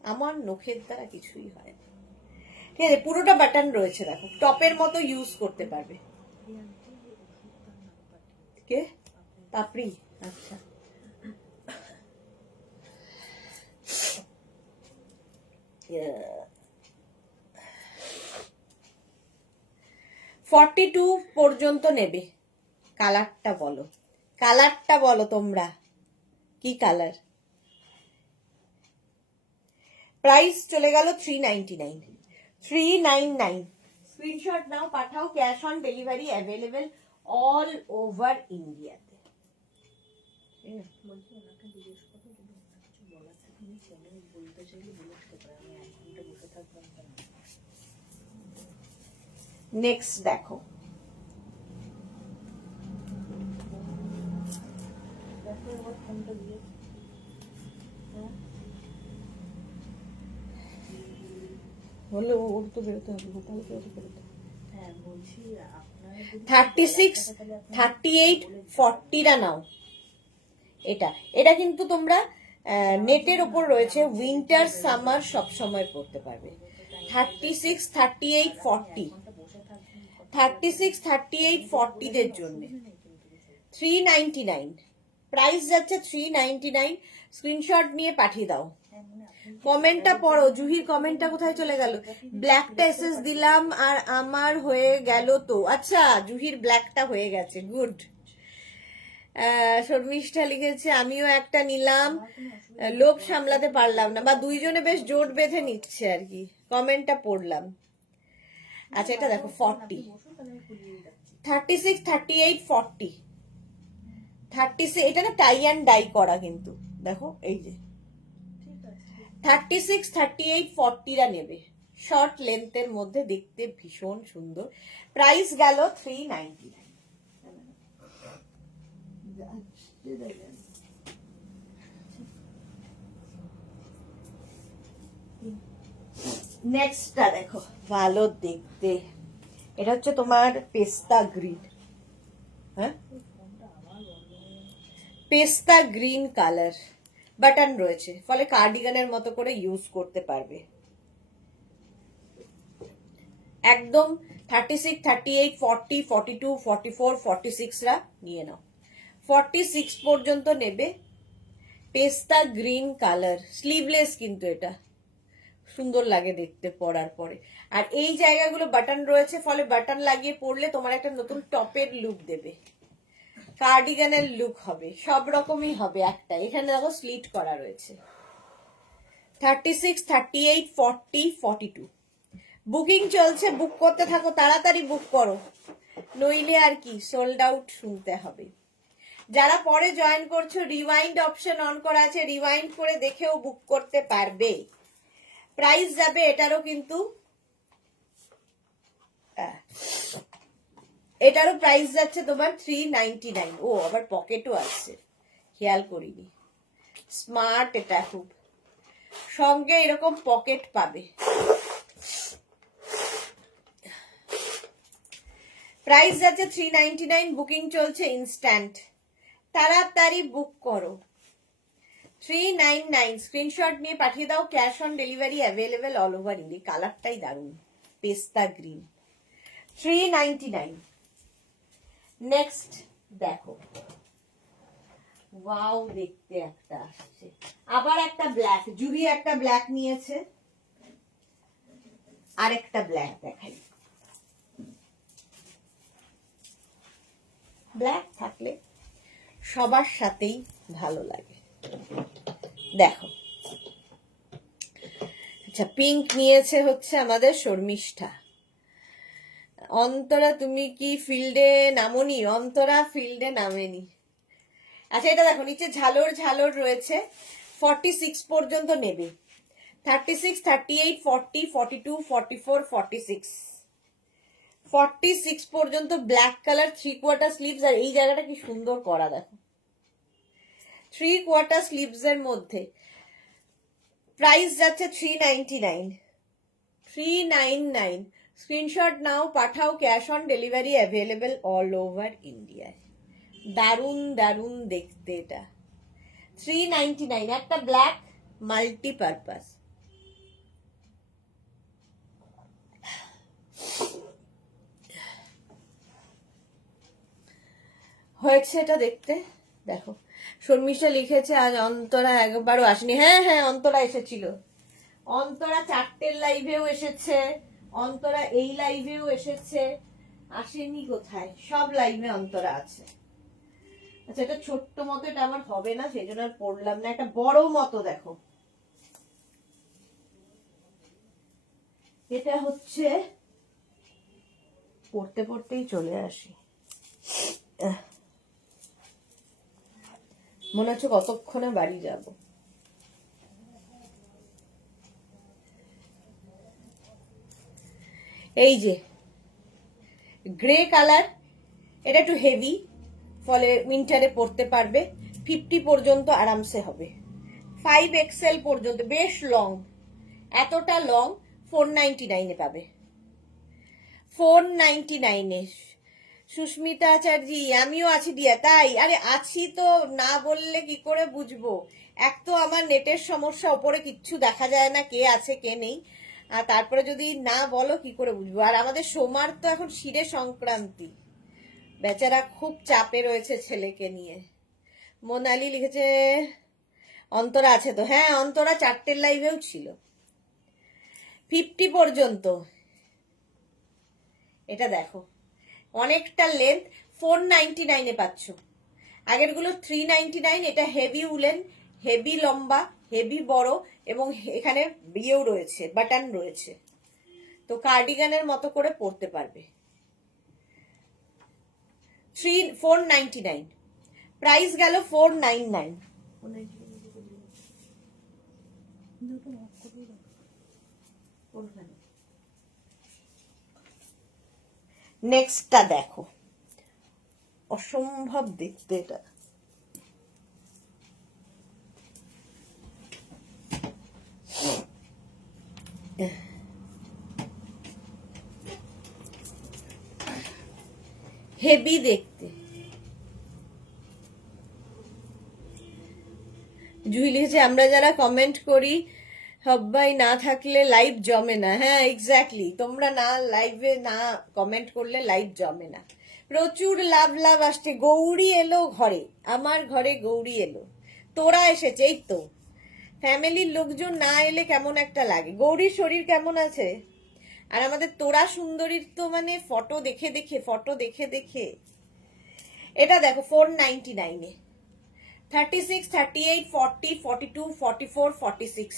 আমার নখের দ্বারা কিছুই হয় না। ঠিক আছে, পুরোটা বাটন রয়েছে, দেখো টপের মতো ইউজ করতে পারবে। কে পাপড়ি, আচ্ছা। Yeah. 42 পর্যন্ত নেবে। কালারটা বলো, কালারটা বলো তোমরা, কি কালার? প্রাইস চলে গেল 399, 399। স্ক্রিনশট নাও, পাঠাও, cash on delivery available all over ইন্ডিয়াতে। বলছি ওনাকে জিজ্ঞেস করো, যদি ওনার কিছু বলার থাকে উনি চ্যানেল বলতে চাইলে বলে দিতে পারে, আমি 1 ঘন্টা বসে থাকতাম কেন। নেক্সট দেখো, দেখো এবার ফোনটা দিয়ে। হ্যাঁ বললো ওর তো বেরোতে হবে, গোপাল বেরোতে বেরোতে। হ্যাঁ বলছি আপনারা যদি 36, 38, 40টা নাও। এটা এটা কিন্তু তোমরা নেটের ওপর রয়েছে, উইন্টার সামার সব সময় পড়তে পারবে। 36, 38, 40, 36, 38, 40 দের জন্য 399। প্রাইস যাচ্ছে 399। স্ক্রিনশট নিয়ে পাঠিয়ে দাও। কমেন্টটা পড়ো, জুহির কমেন্টটা কোথায় চলে গেল? ব্ল্যাকটা এসএস দিলাম আর আমার হয়ে গেল তো। আচ্ছা, জুহির ব্ল্যাকটা হয়ে গেছে, গুড। শর্মিষ্ঠা লিখেছে আমিও একটা নিলাম, লোভ সামলাতে পারলাম না, বা দুইজনে বেশ জোট বেঁধে নিচ্ছে আর কি। কমেন্টটা পড়লাম। আচ্ছা, এটা দেখো 40, 36, 38, 40, 36। এটা না টাই অ্যান্ড ডাই করা কিন্তু, দেখো এই যে 36, 38, 40রা নেবে। শর্ট লেন্থের মধ্যে দেখতে ভীষণ সুন্দর। প্রাইস গেল 399। নেক্সটটা দেখো, ভালো দেখতে। এটা হচ্ছে তোমার পেস্তা গ্রিন। হ্যাঁ, পেস্তা গ্রিন কালার, বাটন রয়েছে, ফলে কার্ডিগানের মতো করে ইউজ করতে পারবে। একদম 36, 38, 40, 42, 44, 46রা নিয়ে নাও। 46 পর্যন্ত নেবে। পেস্তা গ্রিন কালার, স্লিভলেস কিন্তু এটা সুন্দর লাগে দেখতে পরার পরে। আর এই জায়গাগুলো বাটন রয়েছে, ফলে বাটন লাগিয়ে পরলে তোমার একটা নতুন টপের লুক দেবে, কার্ডিগানের লুক হবে, সব রকমই হবে। একটা এখানে দেখো স্লিট করা রয়েছে। 36, 38, 40, 42 বুকিং চলছে, বুক করতে থাকো, তাড়াতাড়ি বুক করো, নইলে আর কি সোল্ড আউট শুনতে হবে। যারা পরে জয়েন করছো, রিওয়াইন্ড অপশন অন করা আছে, রিওয়াইন্ড করে দেখেও বুক করতে পারবে। প্রাইস যাবে এটারও কিন্তু, এটারও প্রাইস যাচ্ছে তোমার 399। ও আবার পকেটও আছে, খেয়াল করিনি। স্মার্ট, এটা খুব, সঙ্গে এরকম পকেট পাবে। প্রাইস যাচ্ছে 399, বুকিং চলছে ইনস্ট্যান্ট, তাড়াতাড়ি বুক করো। 399, স্ক্রিনশট নিয়ে পাঠিয়ে দাও, cash on delivery available all over India. কালারটাই দারুণ, পেস্তা গ্রিন, 399। নেক্সট দেখো, ওয়াও দেখতে একটা আসছে, আবার একটা ব্ল্যাক। জুহি একটা ব্ল্যাক নিয়েছে, আর একটা ব্ল্যাক দেখাই। ব্ল্যাক থাকলে সবার সাথেই ভালো লাগে। দেখো, আচ্ছা, পিঙ্ক নিয়েছে হচ্ছে আমাদের শর্মিষ্ঠা। অন্তরা তুমি কি ফিল্ডে নামনি? অন্তরা ফিল্ডে নামেনি। আচ্ছা, এটা দেখো, নিচে ঝালর ঝালর রয়েছে। 46 পর্যন্ত নেবে। 36, 38, 40, 42, 44, 46, 46 পর্যন্ত ব্ল্যাক কালার 3/4 স্লিভস। আর এই জায়গাটা কি সুন্দর করা, দেখো, 3/4 স্লিভস এর মধ্যে। প্রাইস যাচ্ছে 399, 399। স্ক্রিনশট নাও, পাঠাও, cash on delivery available all over ইন্ডিয়ায়। দারুন দারুন দেখতে এটা। 399, একটা ব্ল্যাক মাল্টিপারপাস। হয়েছে এটা দেখতে। দেখো শর্মিষ্ঠা লিখেছে আজ অন্তরা একবারও আসেনি। হ্যাঁ হ্যাঁ, অন্তরা এসেছিল, অন্তরা 4টের লাইভেও এসেছে, অন্তরা এই লাইভেও এসেছে, আসেনি কোথায়? সব লাইভে অন্তরা আছে। আচ্ছা, এটা ছোট্ট মতো, এটা আমার হবে না, সেই জন্য আর পড়লাম না। একটা বড় মতো দেখো, এটা হচ্ছে পড়তে পড়তেই চলে আসি, মনে হচ্ছে কতক্ষণে বাড়ি যাব। এই যে গ্রে কালার, এটা একটু হেভি, ফলে উইন্টারে পরতে পারবে। 50 পর্যন্ত আরামসে হবে, 5XL পর্যন্ত, বেশ লং, এতটা লং। 499 পাবে, 499 সুস্মিতা আচার্যি, আমিও আছি দিয়া। তাই? আরে আছি তো, না বললে কি করে বুঝবো? এক তো আমার নেটের সমস্যা, ওপরে কিচ্ছু দেখা যায় না কে আছে কে নেই, আর তারপরে যদি না বলো কি করে বুঝবো? আর আমাদের সোমার তো এখন শিরে সংক্রান্তি, বেচারা খুব চাপে রয়েছে ছেলেকে নিয়ে। মোনালি লিখেছে অন্তরা আছে তো। হ্যাঁ, অন্তরা 4টের লাইভেও ছিল। 50 পর্যন্ত, এটা দেখো অনেকটা লেন্থ, 499 পাচ্ছ। আগের গুলো 399। এটা হেভি উলেন, হেভি লম্বা, হেভি বড়, এবং এখানে বিয়েও রয়েছে, বাটন রয়েছে, তো কার্ডিগানের মতো করে পরতে পারবে। 499 প্রাইস গেল 499। নেক্সটটা দেখো, অসম্ভব দেখতে এটা। হেভি দেখতে। জুহি লিখেছে আমরা যারা কমেন্ট করি সবাই না থাকলে লাইভ জমে না। হ্যাঁ এক্স্যাক্টলি, তোমরা না লাইভে না কমেন্ট করলে লাইভ জমে না। প্রচুর লাভ লাভ আসছে। গৌরী এলো ঘরে, আমার ঘরে গৌরী এলো, তোরা এসেছে, এই তো। ফ্যামিলির লোকজন না এলে কেমন একটা লাগে। গৌরীর শরীর কেমন আছে? আর আমাদের তোরা সুন্দরীর তো মানে ফটো দেখে দেখে, ফটো দেখে দেখে। এটা দেখো 499-এ 36, 38, 40, 42, 44, 46।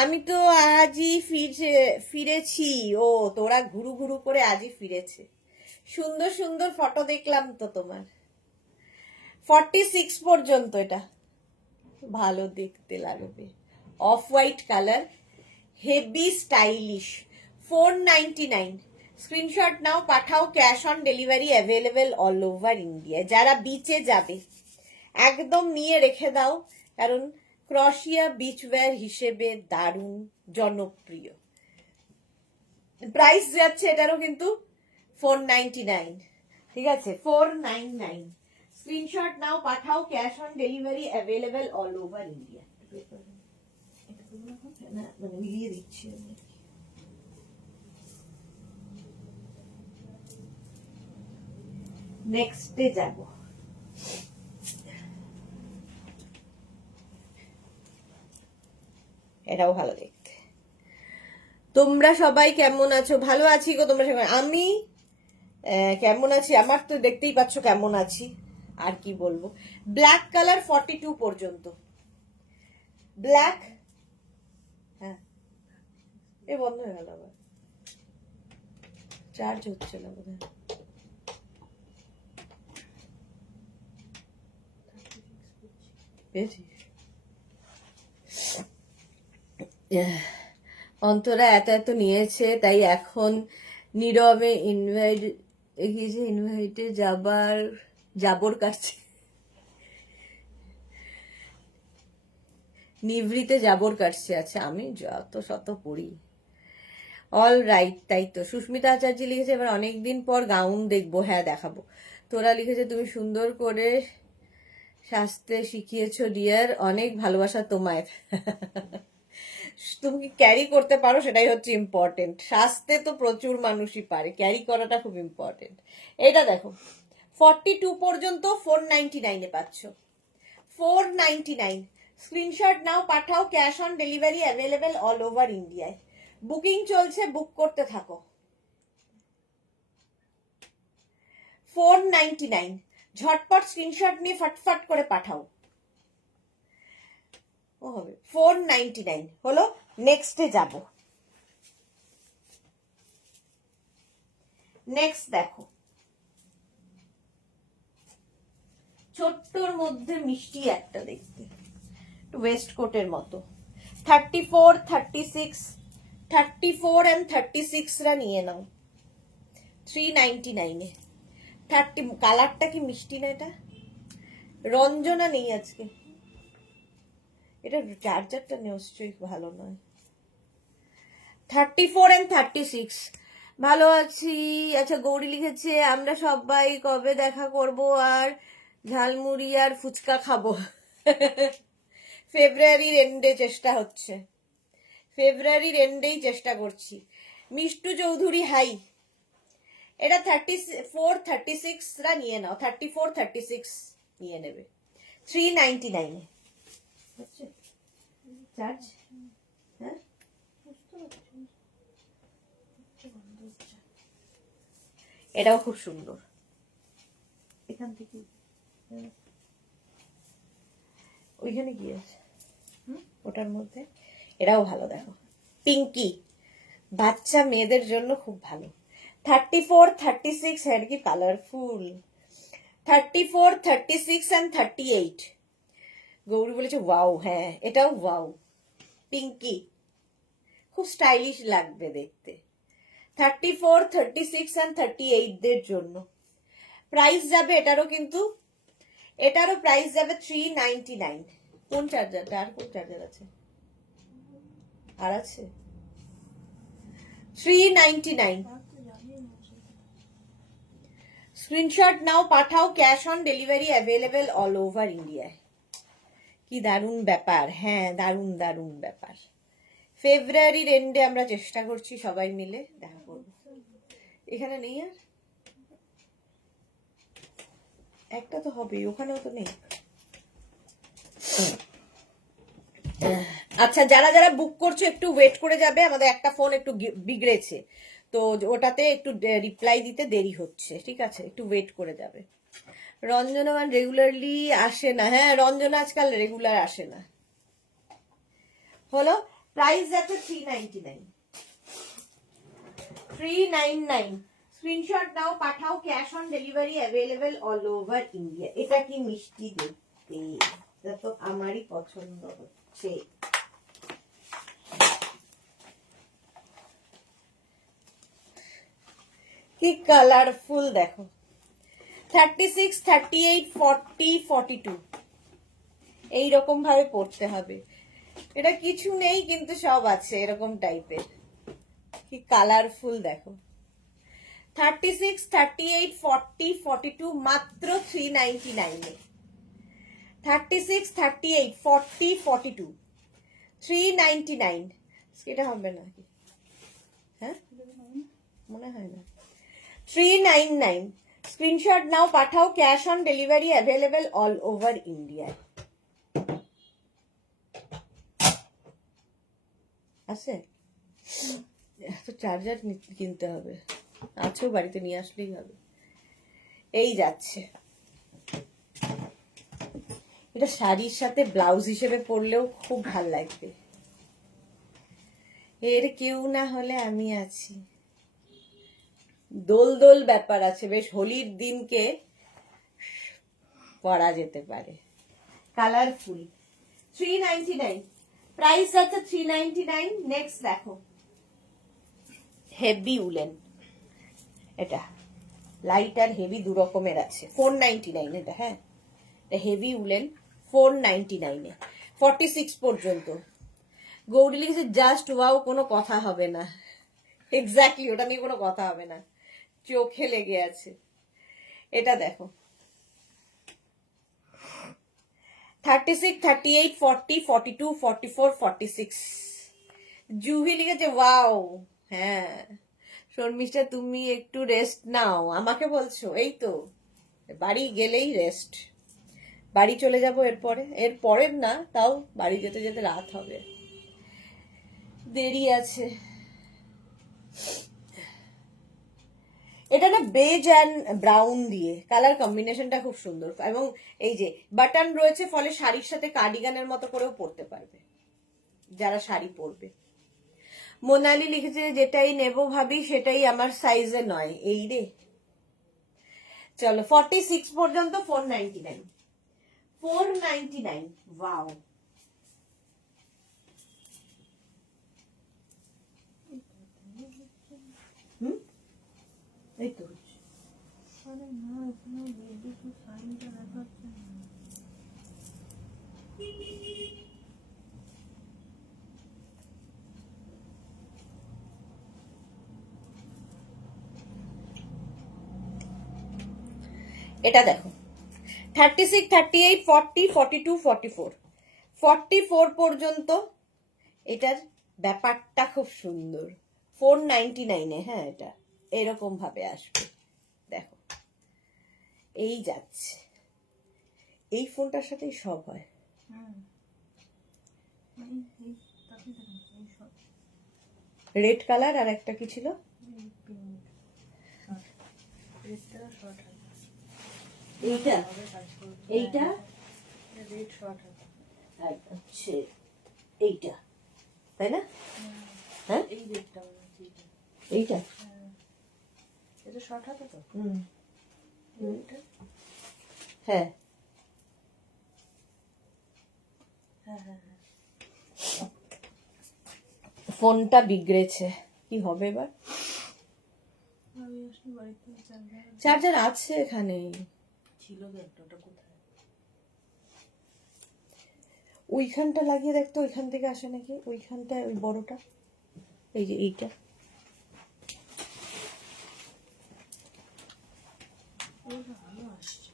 আমি তো আজই ফিরেছি। ও তোরা ঘুরু ঘুরু করে আজই ফিরেছে। সুন্দর সুন্দর ফটো দেখলাম তো তোমার। 46 পর্যন্ত, এটা ভালো দেখতে লাগবে, off white colour, heavy stylish. 499 screenshot নাও, পাঠাও, cash on delivery available all over India. যারা বিচে যাবে একদম নিয়ে রেখে দাও, কারণ ক্রশিয়া বিচ ওয়্যার হিসেবে দারুণ জনপ্রিয়। প্রাইস যাচ্ছে এটারও কিন্তু 499, ঠিক আছে? 499 স্ক্রিনশট নাও, পাঠাও, cash on delivery available all over India. না মানে মিলিয়ে দিচ্ছি আমি। নেক্সটে যাব। এটাও ভালো দেখতে। তোমরা সবাই কেমন আছো? ভালো আছি গো, তোমরা সবাই। আমি কেমন আছি, আমার তো দেখতেই পাচ্ছ কেমন আছি, আর কি বলবো। ব্ল্যাক কালার 42 পর্যন্ত, ব্ল্যাক। হ্যাঁ, এ বন্ধ হয়ে গেল আবার, চার্জ হচ্ছে না বোধহয়। পেয়েছিস? অন্তরা এত এত নিয়েছে, তাই এখন নীরবে ইনভাইটে যাবর কাছে, নিভৃতে যাবর কাটছে। আচ্ছা, আমি যত শত পড়ি। অল রাইট, তাই তো। সুস্মিতা আচার্য লিখেছে এবার অনেকদিন পর গাউন দেখবো। হ্যাঁ দেখাবো। তোরা লিখেছে তুমি সুন্দর করে সাজতে শিখিয়েছো ডিয়ার, অনেক ভালোবাসা তোমায়। তুমি ক্যারি করতে পারো, সেটাই হচ্ছে ইম্পর্টেন্ট। সাজতে তো প্রচুর মানুষই পারে, ক্যারি করাটা খুব ইম্পর্টেন্ট। এটা দেখো 42 পর্যন্ত 499 পাচ্ছ। 499 স্ক্রিনশট নাও, পাঠাও, cash on delivery available all over ইন্ডিয়ায়। বুকিং চলছে, বুক করতে থাকো। 499 ঝটপট স্ক্রিনশট নিয়ে ফটফট করে পাঠাও। ও হবে 499 হলো। নেক্সটে যাব। নেক্সট দেখো, ছোট্টর মধ্যে মিষ্টি একটা দেখতে, ওয়েস্ট কোটের মতো। 34, 36, 34 and 36 রা নিয়ে নাও 399 এ। 30 কালারটা কি মিষ্টি না? এটা রঞ্জনা নেই আজকে, এটা চার্জারটা নিশ্চয়ই ভালো নয়। 34 and 36 ভালো আছি। আচ্ছা, গৌরী লিখেছে আমরা সবাই কবে দেখা করব আর ঝালমুড়ি আর ফুচকা খাবো। ফেব্রুয়ারির এন্ডে চেষ্টা হচ্ছে, ফেব্রুয়ারির এন্ডেই চেষ্টা করছি। মিষ্টু চৌধুরী হাই। এটা 34, 36 রা নিয়ে নাও। 34, 36 নিয়ে নেবে 399 এ। হচ্ছে চার্জ? হ্যাঁ, এটাও খুব সুন্দর। এখান থেকে ওইখানে কি আছে ওটার মধ্যে? এটাও ভালো, দেখো পিঙ্কি, বাচ্চা মেয়েদের জন্য খুব ভালো। 34, 36 হেড কি কালারফুল। 34, 36 and 38 গৌরী বলেছে ওয়াও। হ্যাঁ, এটাও ওয়াও, পিঙ্কি, খুব স্টাইলিশ লাগবে দেখতে। 34, 36 and 38 দের জন্য প্রাইস যাবে এটারও, কিন্তু এটারও প্রাইস যাবে 399। কোন চার্জারটা? আর কোন চার্জার আছে? আর আছে 399। স্ক্রিনশট নাও, পাঠাও, cash on delivery available all over ইন্ডিয়ায়। কি দারুণ ব্যাপার। হ্যাঁ, দারুণ দারুণ ব্যাপার। ফেব্রুয়ারির এন্ডে আমরা চেষ্টা করছি সবাই মিলে দেখা করব। এখানে নেই আর একটা তো হবে, ওখানেও তো নেই। আচ্ছা, যারা যারা বুক করছো একটু ওয়েট করে যাবে, আমাদের একটা ফোন একটু বিগড়েছে, তো ওটাতে একটু রিপ্লাই দিতে দেরি হচ্ছে, ঠিক আছে? একটু ওয়েট করে যাবে। রঞ্জনা রেগুলারলি আসে না। হ্যাঁ, রঞ্জনা আজকাল রেগুলার আসে না। হলো, প্রাইস আছে 399। 399 স্ক্রিনশট নাও, পাঠাও, cash on delivery available all over India. এটা কি মিষ্টি দেখতে, এটা তো আমারই পছন্দ হচ্ছে। কি কালারফুল দেখো। 36, 38, 40, 42 এইরকম ভাবে পড়তে হবে। এটা কিছু নেই কিন্তু সব আছে এরকম টাইপের। কি কালারফুল দেখো। 36, 38, 40, 42 মাত্র 399 এ। 36, 38, 40, 42 399। এটা হবে নাকি? হ্যাঁ, মনে হয় না। 399 স্ক্রিনশট নাও, পাঠাও, cash on delivery available all over India. আছে তো, চার্জার কিনতে হবে। আছেও, বাড়িতে নিয়ে আসলেই হবে। এই যাচ্ছে। এটা শাড়ির সাথে ব্লাউজ হিসেবে পরলেও খুব ভাল লাগবে। এর কেউ না হলে আমি আছি। দোল দোল ব্যাপার আছে, বেশ হোলির দিনকে পরা যেতে পারে। কালারফুল। 399 প্রাইস আছে 399। নেক্সট দেখো, হেভি উলেন। এটা লাইট আর হেভি দু রকমের আছে। 499 এটা। হ্যাঁ, এটা হেভি উলেন 499 এ। 46 পর্যন্ত। গৌরী লিখেছে জাস্ট ওয়াও, কোনো কথা হবে না। এক্স্যাক্টলি, ওটা নিয়ে কোনো কথা হবে না, চোখে লেগে আছে। এটা দেখো 36, 38, 40, 42, 44, 46। জুহি লিখেছে ওয়াও। হ্যাঁ, শর্মিষ্ঠা তুমি একটু রেস্ট নাও, আমাকে বলছো? এই তো বাড়ি গেলেই রেস্ট। বাড়ি চলে যাব এর পরের না, তাও বাড়ি যেতে যেতে রাত হবে, দেরি আছে। এটা না বেজ অ্যান্ড ব্রাউন দিয়ে কালার কম্বিনেশনটা খুব সুন্দর, এবং এই যে বাটন রয়েছে, ফলে শাড়ির সাথে কার্ডিগানের মতো করেও পরতে পারবে যারা শাড়ি পরবে। মোনালি লিখেছে যেটাই নেব ভাবি সেটাই আমার সাইজে নয়, এই রে। চলো 46 পর্যন্ত 499, 499, ওয়াও। এই তো হচ্ছে। আরে না, এখানে বেবি সাইনটা দেখাচ্ছে না। এটা দেখো 36, 38, 40, 42, 44, 44 পর্যন্ত এটার ব্যাপারটা খুব সুন্দর। 499-এ, হ্যাঁ, এটা এরকম ভাবে আসবে, দেখো এই যাচ্ছে। এই ফোনটার সাথেই সব হয়। রেড কালার আর একটা কি ছিল, এইটা এইটা রেড শর্ট আচ্ছা, এইটা তাই না? হ্যাঁ, এই রেডটা মনে হচ্ছে এইটা এটা শর্ট হাতে তো। হ্যাঁ হ্যাঁ হ্যাঁ হ্যাঁ, ফোনটা বিগড়েছে, কি হবে এবার? আমি আসলে বাড়িতে চার্জার আছে এখানে, ছিল তো একটা, ওটা কোথায়? ওইখানটা লাগিয়ে দেখতো, ওইখান থেকে আসে নাকি, ওইখানটায় ওই বড়টা, এই যে এইটা। ওটা ভালো আসছে।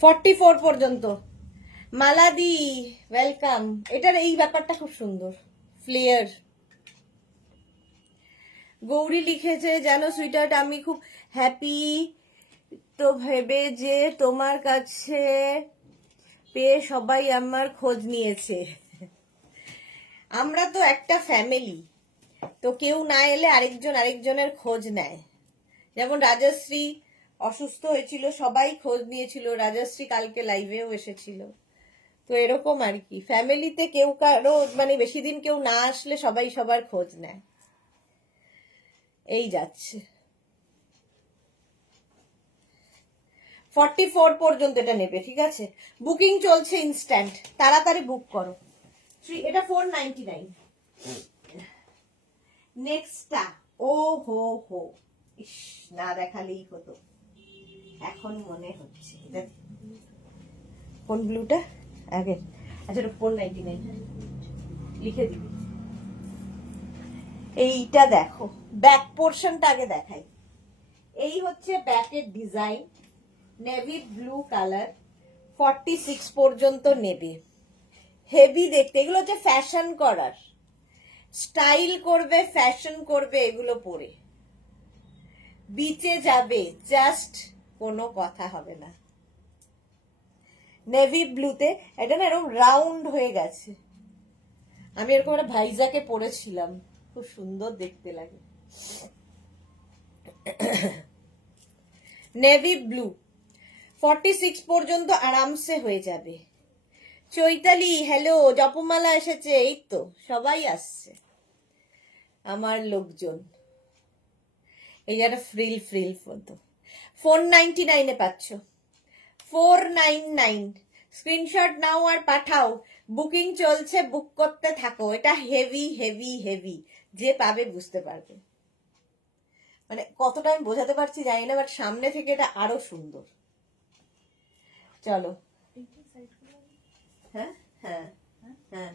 44 পর্যন্ত। মালাদি ওয়েলকাম। এটার এই ব্যাপারটা খুব সুন্দর, ফ্লেয়ার। গৌরী লিখেছে জানো সুইটার্ট, আমি খুব হ্যাপি তো ভেবে যে তোমার কাছে পেয়ে সবাই আমার খোঁজ নিয়েছে। আমরা তো একটা ফ্যামিলি, তো কেউ না এলে আরেকজনের খোঁজ নেয়। যেমন রাজশ্রী অসুস্থ হয়েছিল, সবাই খোঁজ নিয়েছিল, রাজশ্রী কালকে লাইভেও এসেছিল। তো এরকম আর কি, ফ্যামিলিতে কেউ কারো মানে বেশি দিন কেউ না আসলে সবাই সবার খোঁজ নেয়, এই যাচ্ছে। 44 পর্যন্ত এটা নেবে, ঠিক আছে? বুকিং চলছে ইনস্ট্যান্ট, তাড়াতাড়ি বুক করো। এটা 499। নেক্সটটা, ও হো হো, ইস, না দেখালেই হতো, এখন মনে হচ্ছে। এটা কোন ব্লুটা আগে? আচ্ছা, এটা 499, লিখে দিবি। এইটা দেখো, ব্যাক পোর্শনটা আগে দেখাই। এই হচ্ছে ব্যাকের ডিজাইন, নেভি ব্লু কালার, 46 পর্যন্ত নেবে। হেভি দেখতে, এগুলো হচ্ছে ফ্যাশন করার, স্টাইল করবে, ফ্যাশন করবে, এগুলো পরে বিচে যাবে, জাস্ট কোনো কথা হবে না। নেভি ব্লুতে, এটা না এরকম রাউন্ড হয়ে গেছে। আমি এরকম একটা ভাইজাকে পরেছিলাম, খুব সুন্দর দেখতে লাগে। নেভি ব্লু 46 পর্যন্ত আরামসে হয়ে যাবে। চৈতালি হ্যালো, জপমালা এসেছে, এই তো সবাই আসছে আমার লোকজন। এই যে একটা ফ্রিল মতো 499-এ পাচ্ছ। 499, স্ক্রিনশট নাও আর পাঠাও, বুকিং চলছে, বুক করতে থাকো। এটা হেভি হেভি হেভি, যে পাবে বুঝতে পারবে। মানে কতটা আমি বোঝাতে পারছি জানি না, বাট সামনে থেকে এটা আরো সুন্দর। চলো, হ্যাঁ হ্যাঁ হ্যাঁ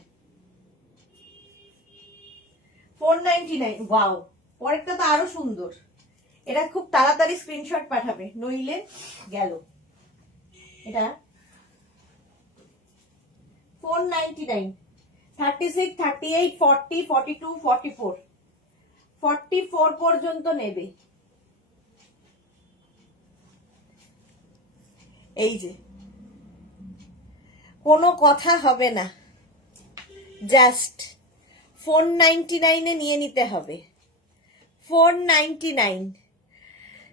499, ওয়াও। পরেরটা তো আরো সুন্দর। এটা খুব তাড়াতাড়ি স্ক্রিনশট পাঠাবে, নইলে গেল। এটা 499, 36, 38, 40, 42, 44, 44 পর্যন্ত নেবে। এই যে কোনো কথা হবে না, জাস্ট 499 নিয়ে নিতে হবে। 499।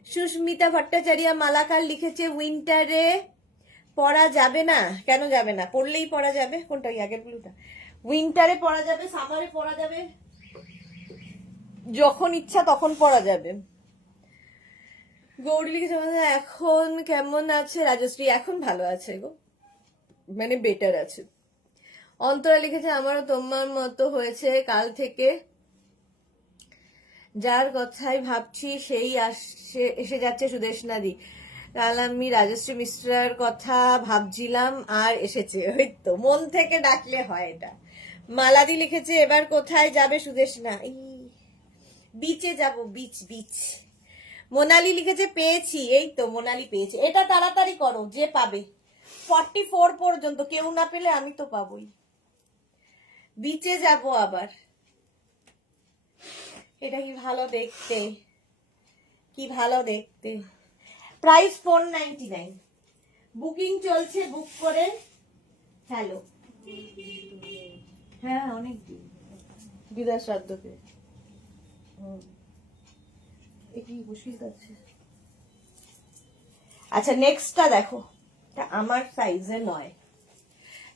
সুস্মিতা ভট্টাচার্য মালাকার লিখেছে উইন্টারে পরা যাবে না। কেন যাবে না? পরলেই পরা যাবে। কোনটা? আগের ব্লুটা। উইন্টারে পরা যাবে, সামারে পরা যাবে, যখন ইচ্ছা তখন পরা যাবে। গৌরী লিখেছে এখন কেমন আছে রাজশ্রী? এখন ভালো আছে গো, মানে বেটার আছে। অন্তরা লিখেছে আমারও তোমার মতো হয়েছে কাল থেকে, যার কথাই ভাবছি সেই এসে যাচ্ছে সুদেশনাদি। কাল আমি রাজশ্রী মিশ্রার কথা ভাবছিলাম আর এসেছে। ওই তো, মন থেকে ডাকলে হয় এটা। মালাদি লিখেছে এবার কোথায় যাবে সুদেশনা? বিচে যাব, বিচ বিচ। মোনালি লিখেছে পেয়েছি। এই তো মোনালি পেয়েছে। এটা তাড়াতাড়ি করো, যে পাবে। 44 পর্যন্ত, কেউ না পেলে আমি তো পাবোই। বিচে যাব আবার। এটা কি ভালো দেখতে, কি ভালো দেখতে। প্রাইস 499। বুকিং চলছে, বুক করে হ্যালো। হ্যাঁ অনেক দিন দিদার শ্রাদ্ধকে। কি মুশকিল আছে। আচ্ছা নেক্সটটা দেখো, এটা আমার সাইজে নয়।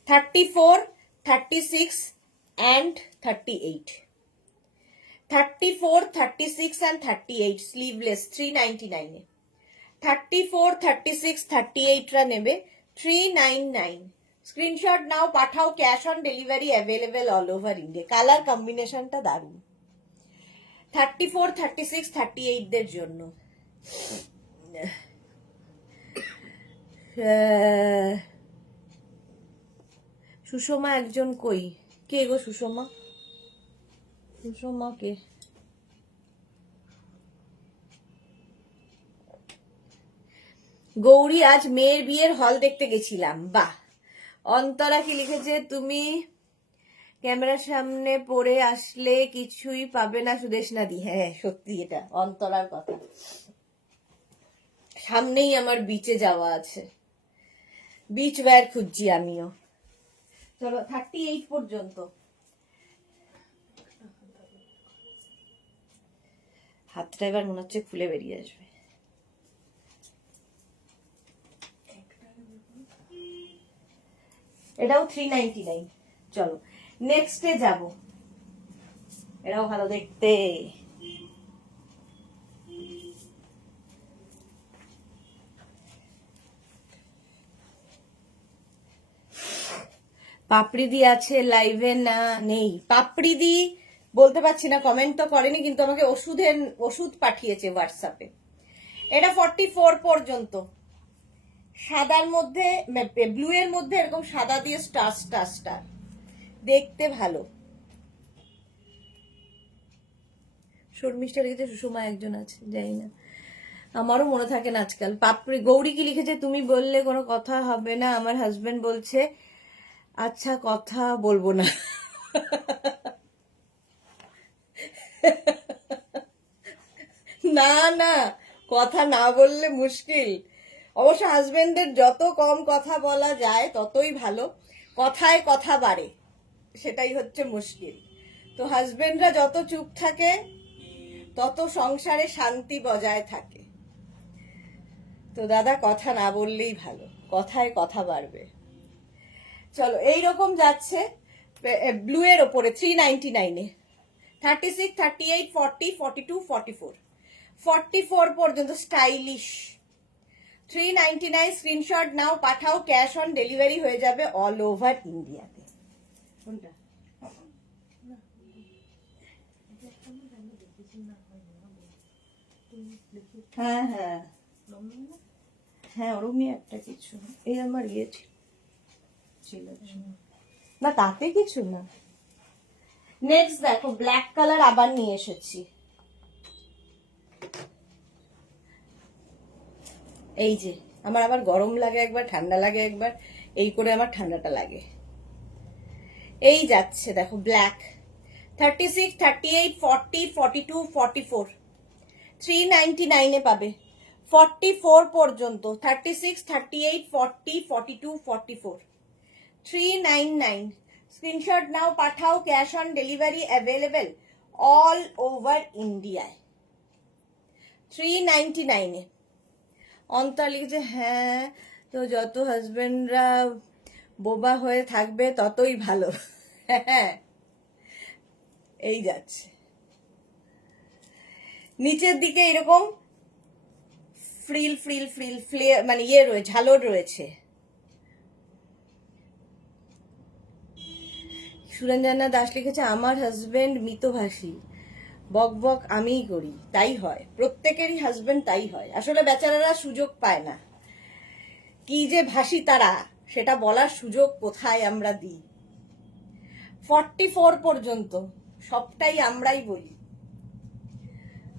34, 36 and 38। 34, 36 and 38 স্লিভলেস 399 এ। 34, 36, 38 রা নেবে 399। স্ক্রিনশট নাও, পাঠাও, cash on delivery available all over India. Colour কম্বিনেশনটা দারুণ। 34, 36, 38 দের জন্য। সুষমা একজন কই? কে গো সুষমা? সুষমা কে? গৌরী আজ মেয়ের বিয়ের হল দেখতে গেছিলাম। বাহ। অন্তরা কি লিখেছে তুমি ক্যামেরার সামনে পড়ে আসলে কিছুই পাবে না সুদেশনাদি। হ্যাঁ সত্যি, এটা অন্তরার কথা। সামনেই আমার বিচে যাওয়া আছে, বিচ ওয়্যার খুঁজছি আমিও। চলো 38 পর্যন্ত। হাতটা এবার মনে হচ্ছে খুলে বেরিয়ে আসবে। এটাও 399। চলো নেক্সটে যাব। এটাও ভালো দেখতে। পাপড়িদি আছে লাইভে? না নেই পাপড়িদি, বলতে পারছি না, কমেন্ট তো করেনি, কিন্তু আমাকে ওষুধ পাঠিয়েছে হোয়াটসঅ্যাপে। এটা 44 পর্যন্ত। সাদার মধ্যে, ব্লু এর মধ্যে এরকম সাদা দিয়ে স্টার স্টার স্টার, দেখতে ভালো। শর্মিষ্ঠা লিখেছে সুষমা একজন আছে, জানি না, আমারও মনে থাকে না আজকাল। পাপড়ি গৌরী কি লিখেছে তুমি বললে কোনো কথা হবে না, আমার হাজবেন্ড বলছে আচ্ছা কথা বলবো না। না না, কথা না বললে মুশকিল। অবশ্য হাজবেন্ডের যত কম কথা বলা যায় ততই ভালো, কথায় কথা বাড়ে, সেটাই হচ্ছে মুশকিল। তো হাজবেন্ডরা যত চুপ থাকে তত সংসারে শান্তি বজায় থাকে। তো দাদা কথা না বললেই ভালো, কথায় কথা বাড়বে। চলো এইরকম যাচ্ছে ব্লু এর ওপরে 399 এ। 36, 38, 40, 42, 44, 44 পর্যন্ত স্টাইলিশ। 399। স্ক্রিনশট নাও, পাঠাও, ক্যাশ অন ডেলিভারি হয়ে যাবে অল ওভার ইন্ডিয়াতে। কোনটা? হ্যাঁ হ্যাঁ হ্যাঁ, ওরমই একটা কিছু। এই আমার ইয়ে ছিল না, তাতে কিছু না। নেক্সট দেখো, ব্ল্যাক কালার আবার নিয়ে এসেছি। এই যে আমার আবার গরম লাগে একবার, ঠান্ডা লাগে একবার, এই করে আমার ঠান্ডাটা লাগে। এই যাচ্ছে দেখো ব্ল্যাক 36, 38, 40, 42, 44, 399 এ পাবে। 44 পর্যন্ত 36, 38, 40, 42, 44, 399। স্ক্রিনশট নাও, পাঠাও। Cash on delivery available all over ইন্ডিয়ায়। 399 এ। অন্তর লিখেছে হ্যাঁ, তো যত হাজবেন্ডরা বোবা হয়ে থাকবে ততই ভালো। হ্যাঁ, এই যাচ্ছে। নিচের দিকে এরকম ফ্রিল ফ্রিল ফ্রিল ফ্লে মানে ইয়ে রয়েছে, ঝালর রয়েছে। সুরঞ্জনা দাস লিখেছে আমার হাজবেন্ড মিতভাষী, বক বক আমিই করি। তাই হয়, প্রত্যেকেরই হাজবেন্ড তাই হয়। আসলে বেচারারা সুযোগ পায় না, কি যে ভাষী তারা, সেটা বলার সুযোগ কোথায় আমরা দিই। 44 পর্যন্ত সবটাই আমরাই বলি।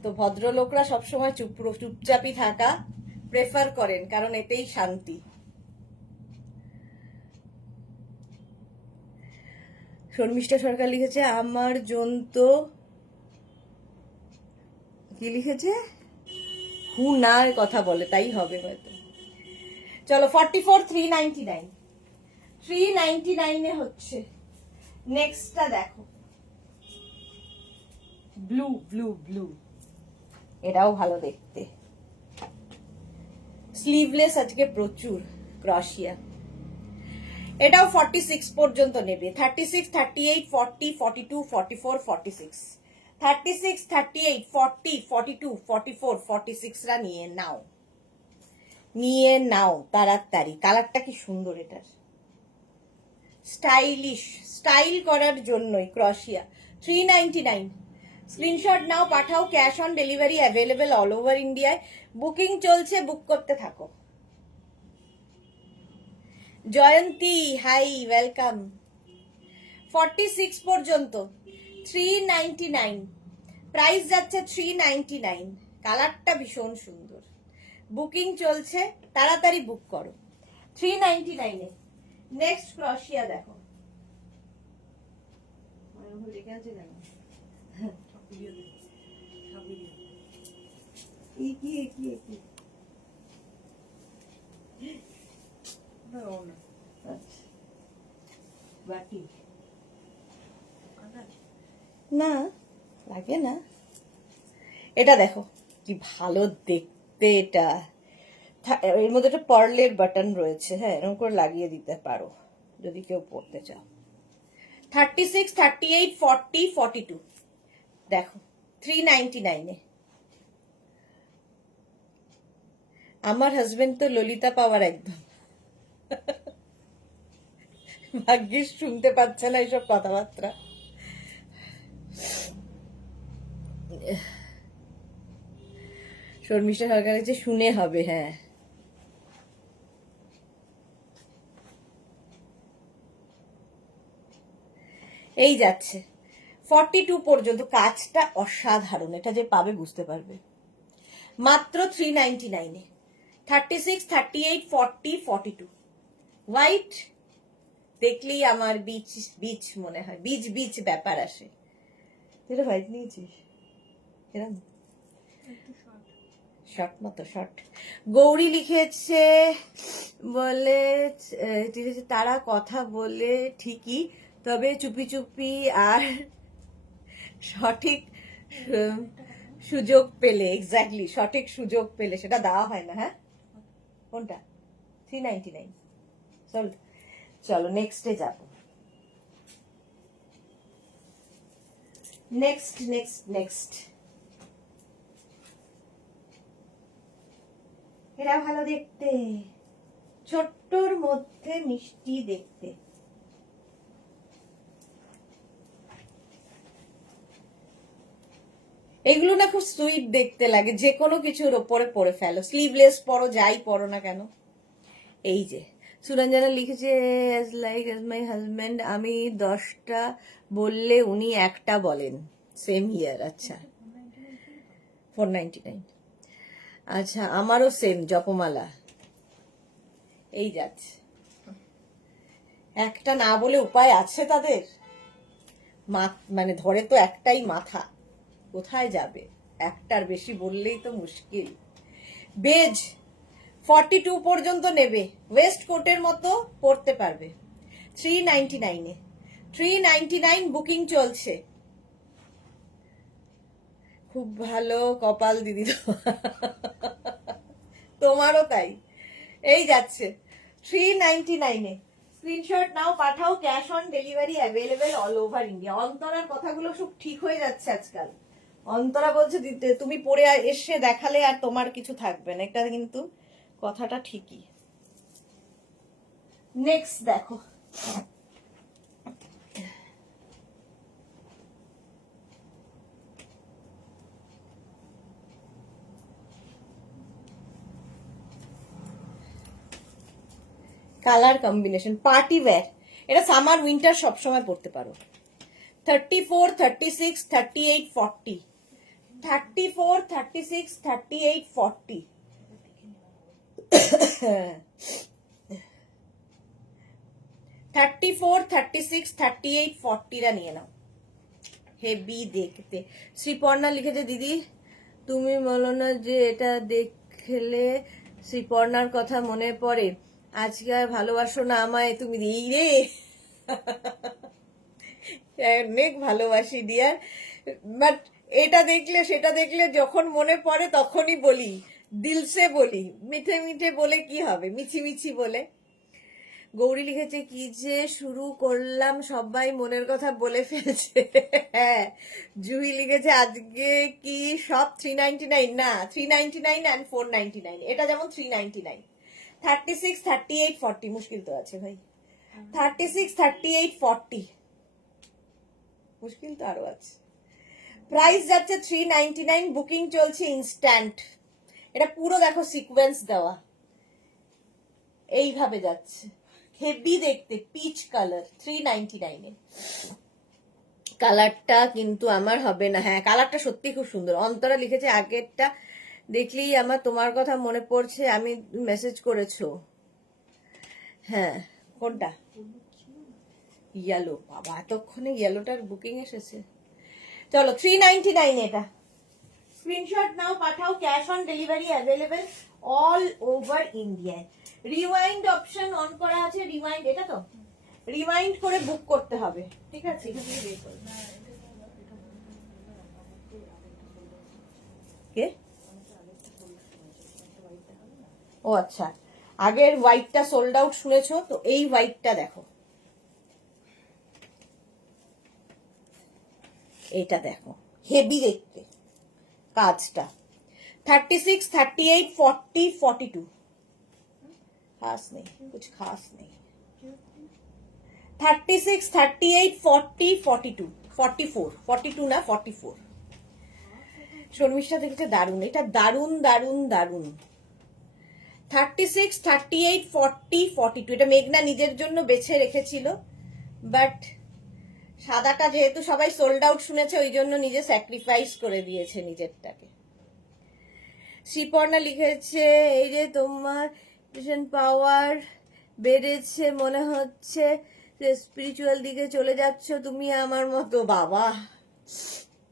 তো ভদ্রলোকরা সবসময় চুপচাপই থাকা প্রেফার করেন, কারণ এতেই শান্তি। শর্মিষ্ঠা সরকার লিখেছে আমার জন্তু, কি লিখেছে, হু না কথা বলে, তাই হবে হয়তো। চলো 44, 399, 399 এ হচ্ছে। নেক্সটটা দেখো, ব্লু ব্লু ব্লু, এটাও ভালো দেখতে। স্লিভলেস আজকে প্রচুর, ক্রশিয়া। এটাও 46 পর্যন্ত নেবে। 36, 38, 40, 42, 44, 46, 36, 38, 40, 42, 44, 46 রা নিয়ে নাও, নিয়ে নাও তাড়াতাড়ি। কালারটা কি সুন্দর এটার, স্টাইলিশ, স্টাইল করার জন্যই ক্রশিয়া। 399। স্ক্রিনশট নাও, পাঠাও। Cash on delivery available all over ইন্ডিয়ায়। বুকিং চলছে, বুক করতে থাকো। জয়ন্তী হাই, ওয়েলকাম। 46 পর্যন্ত 399, প্রাইস যাচ্ছে 399। কালারটা ভীষণ সুন্দর, বুকিং চলছে, তাড়াতাড়ি বুক করো। 399 এ নেক্সট ক্রশিয়া দেখো। বাটি না লাগে না। এটা দেখো কি ভালো দেখতে, এটা এর মধ্যে একটা পার্লের বাটন রয়েছে। হ্যাঁ, এরকম করে লাগিয়ে দিতে পারো যদি কেউ পড়তে চাও। 36, 38, 40, 42 দেখো 399 এ। আমার হাজবেন্ড তো ললিতা পাওয়ার একদম। ভাগ্যিস শুনতে পাচ্ছে না এইসব কথাবার্তা। শর্মিষ্ঠা সরকারের যে শুনে হবে। হ্যাঁ, এই যাচ্ছে 42 পর্যন্ত। কাজটা অসাধারণ, এটা যে পাবে বুঝতে পারবে। মাত্র 399 এ। 36, 38, 40, 42 হোয়াইট দেখলেই আমার বিচ বিচ মনে হয়, বিচ বিচ ব্যাপার আসে। তুই হোয়াইট নিয়েছিস, এরকম শর্ট মতো শর্ট। গৌরী লিখেছে বলে ঠিক আছে, তারা কথা বলে ঠিকই, তবে চুপি চুপি আর সঠিক সুযোগ পেলে, এক্স্যাক্টলি সঠিক সুযোগ পেলে সেটা দেওয়া হয় না। হ্যাঁ, কোনটা? 399। চলো নেক্সটে যাব। নেক্সট নেক্সট নেক্সট, এরা ভালো দেখতে, ছোট্টর মধ্যে মিষ্টি দেখতে। এগুলো না খুব সুইট দেখতে লাগে, যে কোনো কিছুর ওপরে পরে ফেলো, স্লিভলেস পরো, যাই পরো না কেন। এই যে সুরঞ্জনা লিখেছে as like as my husband, আমি 10টা বললে উনি একটা বলেন, সেম হিয়ার। আচ্ছা 499। আচ্ছা আমারও সেম, জপমালা। এই যাচ্ছে, একটা না বলে উপায় আছে তাদের? মানে ধরে তো একটাই মাথা, কোথায় যাবে? একটার বেশি বললেই তো মুশকিল। বেজ 42 পর্যন্ত নেবে, ওয়েস্ট কোটের মতো পরতে পারবে। 399 এ 399 বুকিং চলছে। খুব ভালো কপাল দিদি তোমারও তাই। এই যাচ্ছে 399 এ। স্ক্রিনশট নাও, পাঠাও, cash on delivery available all over India. অন্তরার কথাগুলো সব ঠিক হয়ে যাচ্ছে আজকাল। অন্তরা বলছে দিতে তুমি পরে এসে দেখালে আর তোমার কিছু থাকবে না, এটা কিন্তু কথাটা ঠিকই। নেক্সট দেখো, কালার কম্বিনেশন পার্টি ওয়্যার, এটা সামার উইন্টার সবসময় পরতে পারো। 34, 36, 38, 40, 34, 36, 38, 40, 34, 36, 38, 40 রা নিয়ে নাও, হেভি দেখতে। শ্রীপর্ণা লিখেছে দিদি তুমি বলো না যে এটা দেখলে শ্রীপর্ণার কথা মনে পড়ে, আজকে আর ভালোবাসো না আমায় তুমি। এই রে অনেক ভালোবাসি ডিয়ার, বাট এটা দেখলে সেটা দেখলে যখন মনে পড়ে তখনই বলি, দিলসে বলি, মিঠে মিঠে বলে কি হবে, মিছি মিছি বলে। গৌরী লিখেছে কি যে শুরু করলাম সবাই মনের কথা বলে ফেলছে। হ্যাঁ, জুহি লিখেছে আজকে কি সব 399? না, 399 অ্যান্ড 499, এটা যেমন 399। 36, 38, 40 মুশকিল তো আছে ভাই। 36, 38, 40 মুশকিল তো আরো আছে। প্রাইস যাচ্ছে 399, বুকিং চলছে ইনস্ট্যান্ট। এটা পুরো দেখো সিকোয়েন্স দেওয়া, এইভাবে যাচ্ছে, হেভি দেখতে, পিচ কালার, 399 এ। কালারটা কিন্তু আমার হবে না। হ্যাঁ, কালারটা সত্যি খুব সুন্দর। অন্তরা লিখেছে আগেরটা দেখলেই আমার তোমার কথা মনে পড়ছে, আমি মেসেজ করেছো। হ্যাঁ, কোনটা? ইয়েলো, বাবা এতক্ষণে ইয়েলোটার বুকিং এসেছে। চলো 399 এটা। স্ক্রিনশট নাও, পাঠাও, cash on delivery available all over India. Rewind option on করা আছে, রিওয়াইন্ড, এটা তো রিওয়াইন্ড করে বুক করতে হবে, ঠিক আছে? কে? ও আচ্ছা, আগের হোয়াইটটা সোল্ড আউট শুনেছো তো, এই হোয়াইটটা দেখো, এটা দেখো, হেভি দেখতে কাজটা। 36, 38, 40, 42, খাস নেই, कुछ खास नहीं। 36, 38, 40, 42, 44, 42 না 44। শর্মিষ্ঠা দেখেছে দারুন, এটা দারুন দারুন দারুন। 36, 38, 40, 42, এটা মেঘনা নিজের জন্য বেছে রেখেছিল, বাট সাদাটা যেহেতু সবাই সোল্ড আউট শুনেছে ওই জন্য নিজে স্যাক্রিফাইস করে দিয়েছে নিজেরটাকে। শ্রীপর্ণা লিখেছে এই যে তোমার ভীষণ পাওয়ার বেড়েছে, মনে হচ্ছে স্পিরিচুয়াল দিকে চলে যাচ্ছ তুমি আমার মতো। বাবা,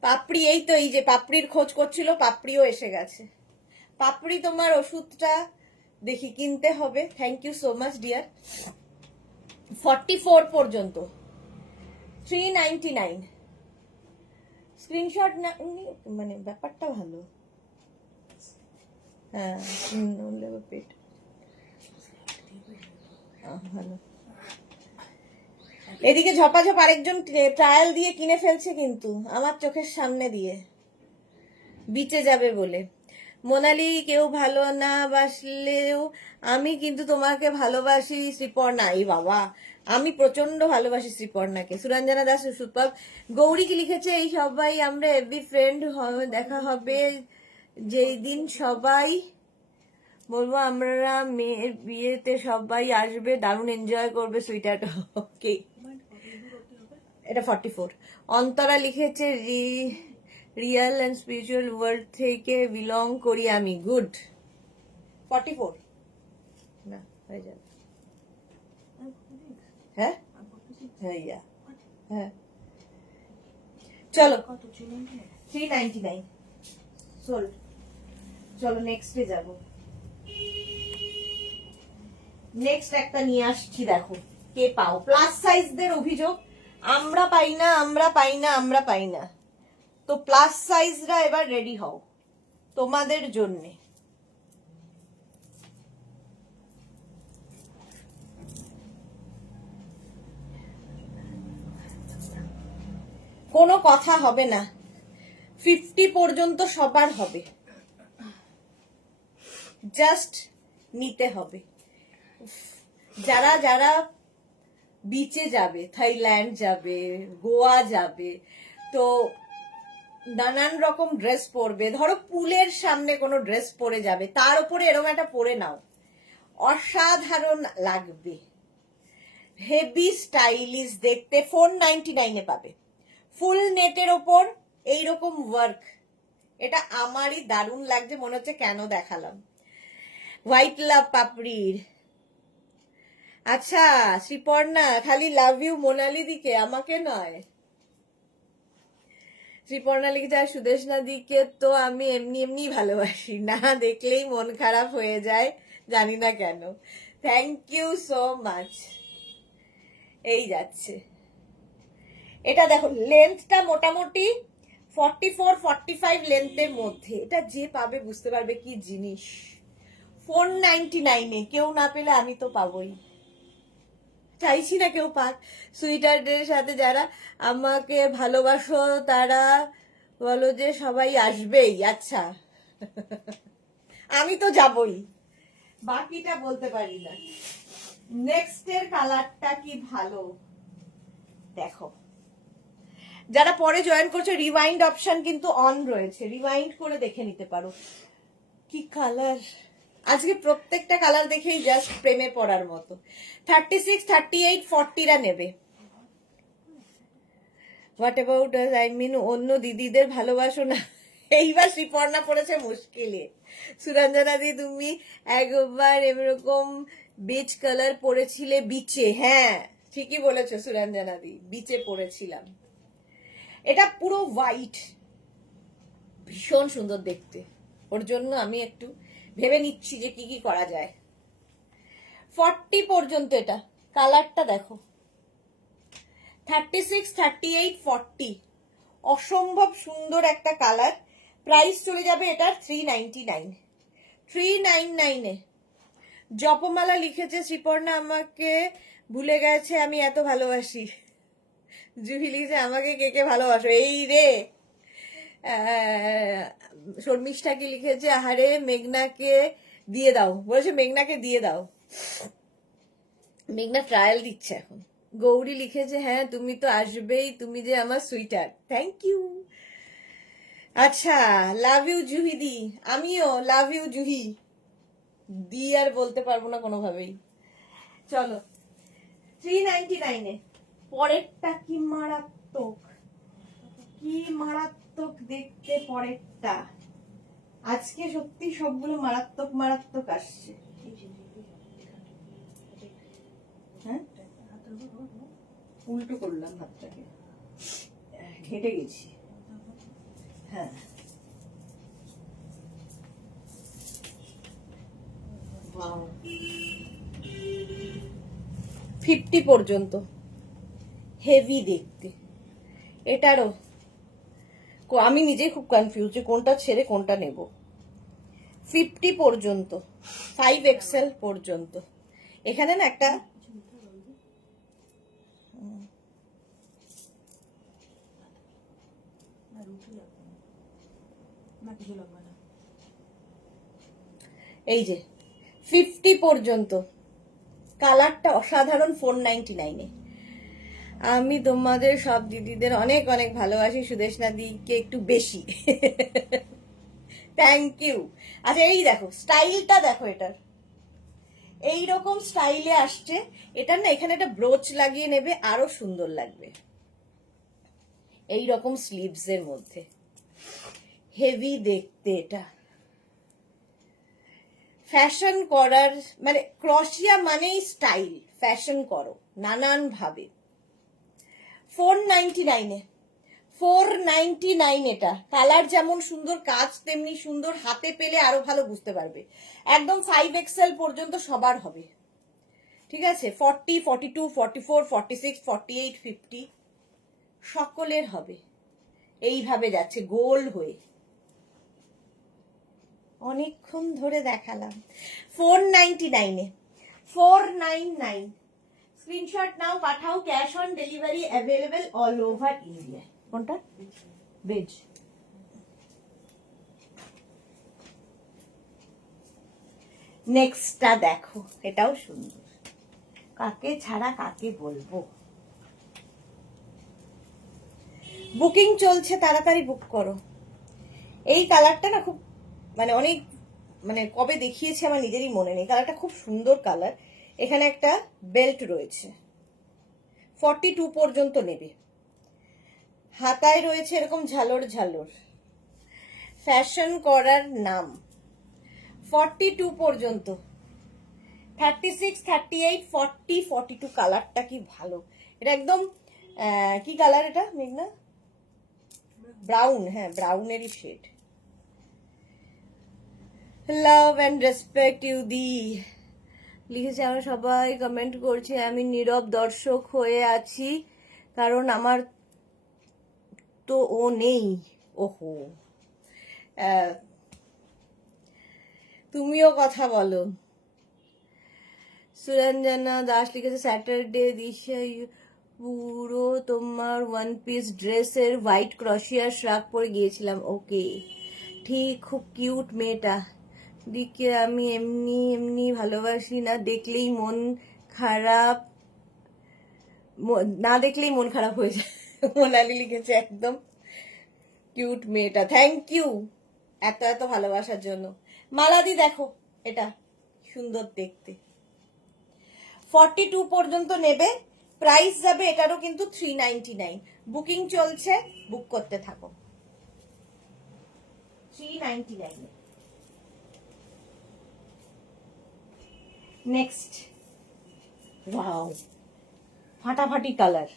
পাপড়ি, এই তো এই যে পাপড়ির খোঁজ করছিল, পাপড়িও এসে গেছে। পাপড়ি তোমার ওষুধটা দেখি কিনতে হবে। Thank you so much dear. 44 পর্যন্ত 399। স্ক্রিনশট না, মানে ব্যাপারটা ভালো। হ্যাঁ, পেট ভালো। এদিকে ঝপাঝপ আরেকজন ট্রায়াল দিয়ে কিনে ফেলছে কিন্তু আমার চোখের সামনে দিয়ে, বিচে যাবে বলে। মোনালি কেউ ভালো না বাসলেও আমি কিন্তু তোমাকে ভালোবাসি শ্রীপর্ণা। এই বাবা, আমি প্রচন্ড ভালোবাসি শ্রীপর্ণাকে। সুরঞ্জনা দাস সুপার। গৌরী কি লিখেছে এই সবাই আমরা এভরি ফ্রেন্ড দেখা হবে যেই দিন সবাই বলবো আমরা মেয়ের বিয়েতে সবাই আসবে, দারুণ এনজয় করবে সুইটার। ওকে, এটা 44। অন্তরা লিখেছে রিয়েল অ্যান্ড স্পিরিচুয়াল ওয়ার্ল্ড থেকে বিলং করি আমি, গুড। 44 না হয়ে যাবে। হ্যাঁ হ্যাঁ, হ্যাঁ চলো কত ছিল 399 সোল্ড। চলো নেক্সটে যাব। নেক্সট একটা নিয়ে আসছি, দেখো কে পাও। প্লাস সাইজদের অভিযোগ, আমরা পাই না, আমরা পাই না, আমরা পাই না। তো প্লাস সাইজরা এবার রেডি হও তোমাদের জন্যে। কোনো কথা হবে না, 50 পর্যন্ত সবার হবে, জাস্ট নিতে হবে। যারা যারা বিচে যাবে, থাইল্যান্ড যাবে, গোয়া যাবে, তো নানান রকম ড্রেস পরবে, ধরো পুলের সামনে কোনো ড্রেস পরে যাবে, তার উপরে এরকম একটা পরে নাও, অসাধারণ লাগবে, হেভি স্টাইলিশ দেখতে। 499 পাবে, ফুল নেটের ওপর এইরকম ওয়ার্ক। এটা আমারই দারুণ লাগছে, মনে হচ্ছে কেন দেখালাম। হোয়াইট লাভ পাপড়ির। আচ্ছা শ্রীপর্ণা, খালি লাভ ইউ মোনালি দিকে, আমাকে নয়। শ্রীপর্ণা লিখেছে আর সুদেশনা দিকে তো আমি এমনি এমনি ভালোবাসি, না দেখলেই মন খারাপ হয়ে যায়, জানি না কেন। Thank you so much. এই যাচ্ছে, এটা দেখো লেন্থটা মোটামুটি 44-45 লেন্থের মধ্যে। এটা যে পাবে বুঝতে পারবে কি জিনিস। 499 কেউ না পেলে আমি তো পাবোই, চাইছি না কেউ পাক। সুইটারদের সাথে যারা আমাকে ভালোবাসো তারা বলো যে সবাই আসবেই। আচ্ছা আমি তো যাবই, বাকিটা বলতে পারি না। নেক্সট এর কালারটা কি ভালো দেখো। যারা পরে জয়েন করছো, রিওয়াইন্ড অপশন কিন্তু অন রয়েছে, রিওয়াইন্ড করে দেখে নিতে পারো। কি কালার, আজকে প্রত্যেকটা কালার দেখেই জাস্ট প্রেমে পড়ার মতো। 36, 38, 40রা নেবে। হোয়াট অ্যাবাউট আই মিন অন্য দিদিদের ভালোবাসো না? এইবার শ্রীপর্ণা পড়েছে মুশকিলে। সুরঞ্জনা দি তুমি একবার এরকম বিচ কালার পরেছিলে বিচে। হ্যাঁ ঠিকই বলেছো সুরঞ্জনা দি, বিচে পরেছিলাম। এটা পুরো হোয়াইট, ভীষণ সুন্দর দেখতে। ওর জন্য আমি একটু ভেবে নিচ্ছি যে কি কি করা যায়। 40 পর্যন্ত এটা, কালারটা দেখো। 36, 38, 40 অসম্ভব সুন্দর একটা কালার। প্রাইস চলে যাবে এটার 399। 399 জপমালা লিখেছে শ্রীপর্ণা আমাকে ভুলে গেছে আমি এত ভালোবাসি। জুহি লিখেছে আমাকে কে কে ভালোবাসো। এই রে শর্মিষ্ঠা কি লিখেছে, আহারে মেঘনাকে দিয়ে দাও, বলেছে মেঘনাকে দিয়ে দাও। মেঘনা ট্রায়াল দিচ্ছে এখন। গৌরী লিখেছে হ্যাঁ তুমি তো আসবেই, তুমি যে আমার সুইটার। Thank you. আচ্ছা লাভ ইউ জুহি দি, আমিও লাভ ইউ জুহি দি, আর বলতে পারবো না কোনোভাবেই। চলো 399 পরেরটা কি মারাত্মক, কি মারাত্মক দেখতে পরেরটা। আজকে সত্যি সবগুলো মারাত্মক মারাত্মক আসছে। হ্যাঁ উল্টো করলাম হাতটাকে, ঘেটে গেছি। হ্যাঁ 50 পর্যন্ত, হেভি দেখতে। এটারও আমি নিজে খুব কনফিউজ যে কোনটা ছেড়ে কোনটা নেব। 50 পর্যন্ত, 5XL পর্যন্ত। এখানে না একটা এই যে 50 পর্যন্ত, কালারটা অসাধারণ। 499 আমি তোমাদের সব দিদিদের অনেক অনেক ভালোবাসি, সুদেশনা দিকে একটু বেশি। Thank you. আচ্ছা এই দেখো স্টাইলটা দেখো, এটার এইরকম স্টাইলে আসছে। এটার না এখানে একটা ব্রোচ লাগিয়ে নেবে, আরো সুন্দর লাগবে। এইরকম স্লিভস এর মধ্যে হেভি দেখতে। এটা ফ্যাশন করার মানে ক্রশিয়া মানেই স্টাইল, ফ্যাশন করো নানান ভাবে। 499 499 এটা। কালার যেমন সুন্দর, কাজ তেমনি সুন্দর, হাতে পেলে আরো ভালো বুঝতে পারবে। একদম 5XL পর্যন্ত সবার হবে, ঠিক আছে? 40, 42, 44, 46, 48, 50 সকলের হবে। এইভাবে যাচ্ছে গোল হয়ে, অনেকক্ষণ ধরে দেখালাম। 499 499 স্ক্রিনশট নাও, পাঠাও, cash on delivery available all over India. কোনটা? বেজ। নেক্সটটা দেখো, এটাও সুন্দর। কাকে ছাড়া কাকে বলবো। বুকিং চলছে, তাড়াতাড়ি বুক করো। এই কালারটা না খুব মানে অনেক মানে কবে দেখিয়েছি আমার নিজেরই মনে নেই। কালারটা খুব সুন্দর কালার। এখানে একটা বেল্ট রয়েছে, 42 পর্যন্ত নেবে। হাতায় রয়েছে এরকম ঝালর ঝালর, ফ্যাশন করার নাম। 42 পর্যন্ত, 36, 38, 40, 42 কালারটা কি ভালো। এটা একদম কি কালার এটা মেঘনা? ব্রাউন, হ্যাঁ ব্রাউনেরই shade. Love and respect you দি লিখেছে। আমরা সবাই কমেন্ট করছি, আমি নীরব দর্শক হয়ে আছি কারণ আমার তো ও নেই। ওহো, তুমিও কথা বলো। সুরঞ্জনা দাস লিখেছে, স্যাটারডে দিশা পুরো তোমার ওয়ান পিস ড্রেসের হোয়াইট ক্রশিয়ার শ্রাগ পরে গিয়েছিলাম। ওকে ঠিক, খুব কিউট মেয়েটা। দিকে আমি এমনি এমনি ভালোবাসি না, দেখলেই মন খারাপ, না দেখলেই মন খারাপ হয়ে যায়। মোনালি লিখেছে একদম কিউট মেয়েটা। থ্যাংক ইউ এত এত ভালোবাসার জন্য। মালাদি দেখো, এটা সুন্দর দেখতে। 42 পর্যন্ত নেবে, প্রাইস যাবে এটারও কিন্তু 399। বুকিং চলছে, বুক করতে থাকো। 399। নেক্সট, ওয়াও, ফাটাফাটি কালার।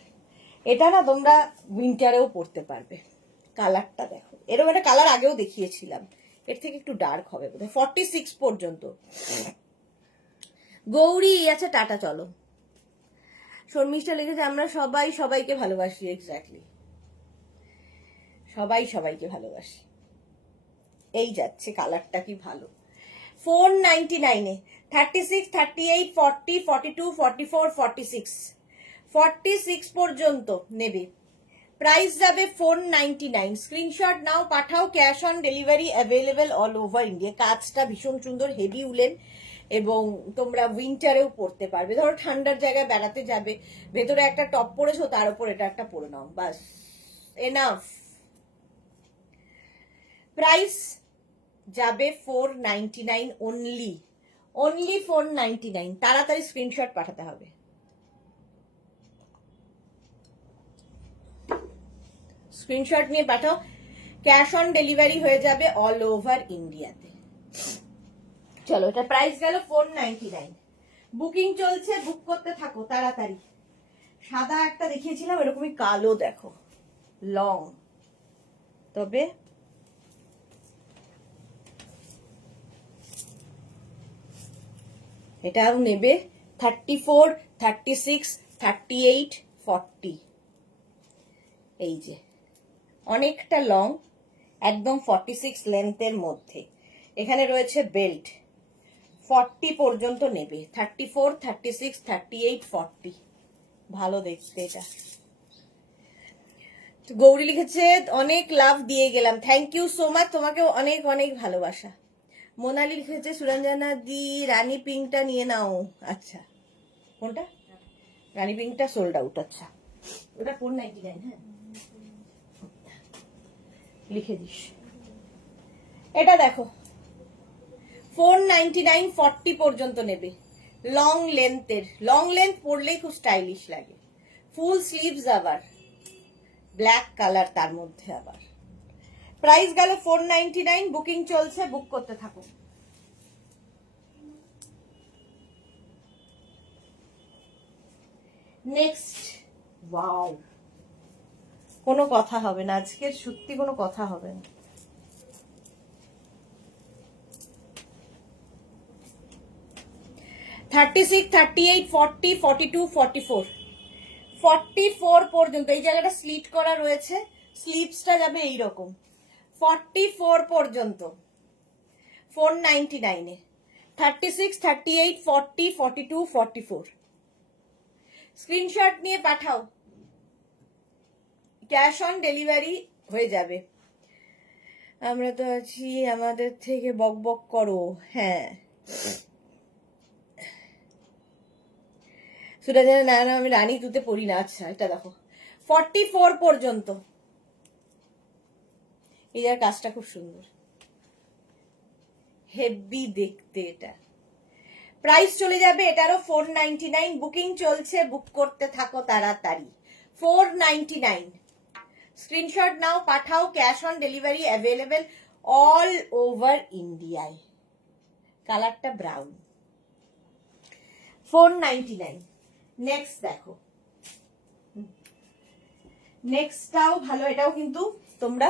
এটা না তোমরা উইন্টারেও পরতে পারবে। কালারটা দেখো, এরকম একটা কালার আগেও দেখিয়েছিলাম, এর থেকে একটু ডার্ক হবে বোধহয়। 46 পর্যন্ত। গৌরী আচ্ছা, টাটা, চলো। শর্মিষ্ঠা লিখেছে, আমরা সবাই সবাইকে ভালোবাসি। এক্স্যাক্টলি, সবাই সবাইকে ভালোবাসি। এই যাচ্ছে, কালারটা কি ভালো। 499 36, 38, 40, 42, 44, 46 46 পর্যন্ত নেবে, প্রাইস যাবে 499। স্ক্রিনশট নাও, পাঠাও, cash on delivery available all over India. কাজটা ভীষণ সুন্দর, হেভি উলেন, এবং তোমরা উইন্টারেও পরতে পারবে। ধরো ঠান্ডার জায়গায় বেড়াতে যাবে, ভেতরে একটা টপ পরেছো, তার উপর এটা একটা পরে নাও, বাস এনাফ। প্রাইস যাবে 499 অনলি, অনলি 499। তাড়াতাড়ি স্ক্রিনশট পাঠাতে হবে। স্ক্রিনশট নিয়ে পাঠাও, ক্যাশ অন ডেলিভারি হয়ে যাবে অল ওভার ইন্ডিয়াতে। চলো, এটা প্রাইস গেল 499। বুকিং চলছে, বুক করতে থাকো তাড়াতাড়ি। সাদা একটা দেখিয়েছিলাম, এরকমই কালো দেখো, লং, তবে এটাও নেবে। 34, 36, 38, 40। এই যে অনেকটা লং, একদম 46 লেন্থের মধ্যে। এখানে রয়েছে বেল্ট। 40 পর্যন্ত নেবে, 34, 36, 38, 40। ভালো দেখতে এটা। গৌরী লিখেছে, অনেক লাভ দিয়ে গেলাম। থ্যাংক ইউ সো মাচ, তোমাকে অনেক অনেক ভালোবাসা। মোনালি লিখেছে, সুরঞ্জনা দি রানী পিঙ্কটা নিয়ে নাও। আচ্ছা, কোনটা? রানী পিঙ্কটা সোল্ড আউট। আচ্ছা, ওটা 499। হ্যাঁ, লিখে দিস। এটা দেখো, 499, 40 পর্যন্ত নেবে। লং লেন্থের, লং লেন্থ পরলেই খুব স্টাইলিশ লাগে। ফুল স্লিভস, আবার ব্ল্যাক কালার, তার মধ্যে আবার। প্রাইস গেল 499। বুকিং চলছে, বুক করতে থাকো। নেক্সট, ওয়াও, কোনো কথা হবে না আজকের, সত্যি কোনো কথা হবে না। থার্টি সিক্স, 38, 40, 42, 44, 44 পর্যন্ত এই জায়গাটা স্লিট করা রয়েছে, স্লিপসটা যাবে এইরকম 44 পর্যন্ত 499 এ। 36, 38, 40, 42, 44 স্ক্রিনশট নিয়ে পাঠাও, ক্যাশ অন ডেলিভারি হয়ে যাবে। আমরা তো আছি, আমাদের থেকে বক বক করো। হ্যাঁ, সেটা জানে না, না আমি রানী তুতে পড়ি না। আচ্ছা এটা দেখো 44 পর্যন্ত, এই জায়গার কাজটা খুব সুন্দর, হেভি দেখতে। এটা প্রাইস চলে যাবে এটারও 499, বুকিং চলছে, বুক করতে থাকো তাড়াতাড়ি। 499 স্ক্রিনশট নাও, পাঠাও, cash on delivery available all over ইন্ডিয়ায়। কালারটা ব্রাউন, 499। নেক্সট দেখো, নেক্সটটাও ভালো, এটাও কিন্তু তোমরা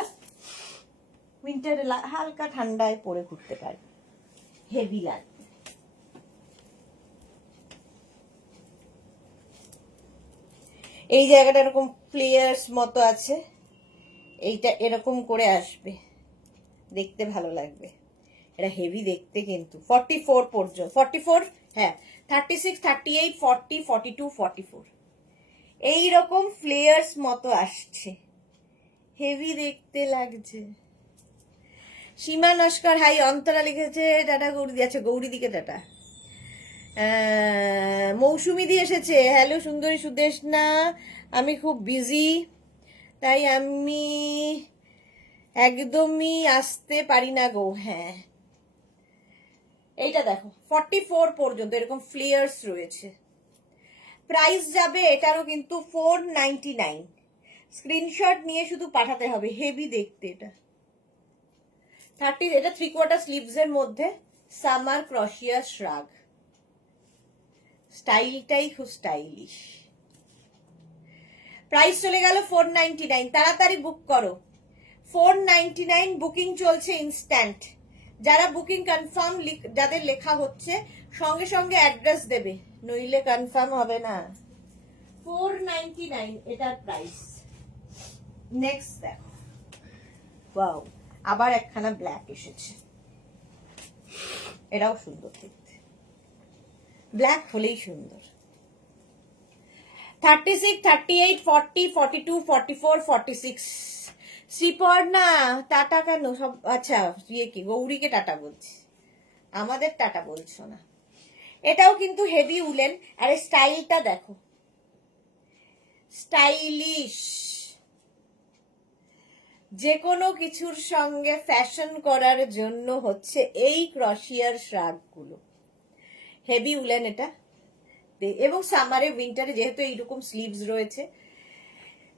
উইন্টারে হালকা ঠান্ডায় পরে ঘুরতে পারবে, হেভি লাগবে। এই জায়গাটা এরকম ফ্লেয়ার্স মতো আছে, এইটা এরকম করে আসবে, দেখতে ভালো লাগবে। এটা হেভি দেখতে কিন্তু। 44 পর্যন্ত, 44, হ্যাঁ 36, 38, 40, 42, 44 এইরকম ফ্লেয়ার্স মতো আসছে, হেভি দেখতে লাগছে। সীমা নস্কর হাই, অন্তরা লিখেছে টাটা গৌরী, আচ্ছা গৌরী দিকে টাটা। মৌসুমি দিয়ে এসেছে, হ্যালো সুন্দরী সুদেশনা, আমি খুব বিজি তাই আমি একদমই আসতে পারি না গো। হ্যাঁ এইটা দেখো 44 পর্যন্ত এরকম ফ্লেয়ার্স রয়েছে, প্রাইস যাবে এটারও কিন্তু 499। স্ক্রিনশট নিয়ে শুধু পাঠাতে হবে, হেভি দেখতে এটা। 30, এটা 3/4 স্লিভস এর মধ্যে সামার ক্রশিয়া শ্রাগ, স্টাইলটাই খুব স্টাইলিশ। প্রাইস চলে গেল 499, তাড়াতাড়ি বুক করো। 499 বুকিং চলছে ইনস্ট্যান্ট। যারা বুকিং কনফার্ম, যাদের লেখা হচ্ছে সঙ্গে সঙ্গে অ্যাড্রেস দেবে, নইলে কনফার্ম হবে না। 499 এটার প্রাইস। নেক্সট দেখো, ওয়াও, আবার একখানা ব্ল্যাক এসেছে, এটাও সুন্দর দেখতে, ব্ল্যাক হলেই সুন্দর। 36, 38, 40, 42, 44, 46 শ্রীপর্ণা টাটা কেন সব? আচ্ছা ইয়ে কি গৌরীকে টাটা বলছি, আমাদের টাটা বলছো না। এটাও কিন্তু হেভি উলেন, আর স্টাইলটা দেখো, স্টাইলিশ। যে কোনো কিছুর সঙ্গে ফ্যাশন করার জন্য হচ্ছে এই ক্রশিয়ার শ্রাগগুলো, হেভি উলেন এটা। এবং সামারে উইন্টারে যেহেতু এইরকম স্লিভস রয়েছে,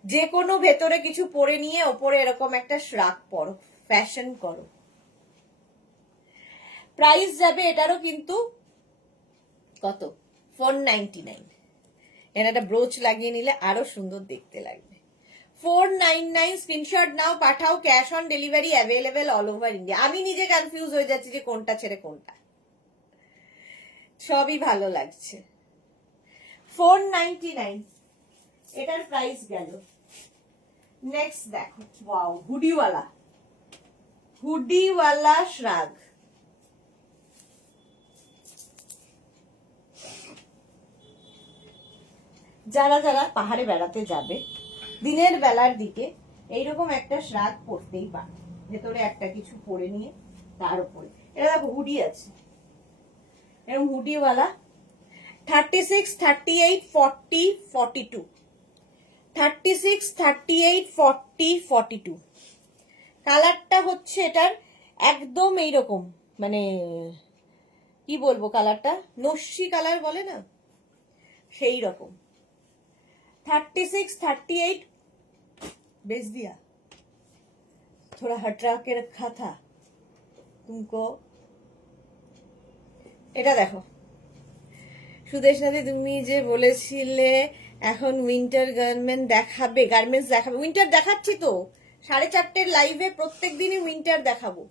যে কোনো ভেতরে কিছু পরে নিয়ে ওপরে এরকম একটা শ্রাগ পরো, ফ্যাশন করো। প্রাইস যাবে এটারও কিন্তু কত, 499। এর একটা ব্রোচ লাগিয়ে নিলে আরো সুন্দর দেখতে লাগবে। 499 স্ক্রিনশট নাও, পাঠাও, cash on delivery available all over India. আমি নিজে কনফিউজ হয়ে যাচ্ছি যে কোনটা ছেড়ে কোনটা, সবই ভালো লাগছে। 499 এটার প্রাইস গেল। নেক্সট দেখো, ওয়াও, হুডিওয়ালা, হুডিওয়ালা শ্রাগ। যারা যারা পাহাড়ে বেড়াতে যাবে দিনের বেলার দিকে এইরকম একটা শ্রাগ পরতেই পারে, ভেতরে একটা কিছু পরে নিয়ে তার উপরে। এটা দেখো হুডি আছে, এরকম হুডিওয়ালা। 36, 38, 40, 42, 36, 38, 40, 42 কালারটা হচ্ছে এটার একদম এইরকম, মানে কি বলবো, কালারটা নস্যি কালার বলে না, সেই রকম। 36, 38 बेच दिया, थोड़ा हटरा के रखा था तुमको। এটা দেখো সুদেশনাদি, তুমি যে বলেছিলে এখন উইন্টার গার্মেন্টস দেখাবে। উইন্টার দেখাচ্ছি তো, 4:30 লাইভে প্রত্যেক দিনই উইন্টার দেখাবো।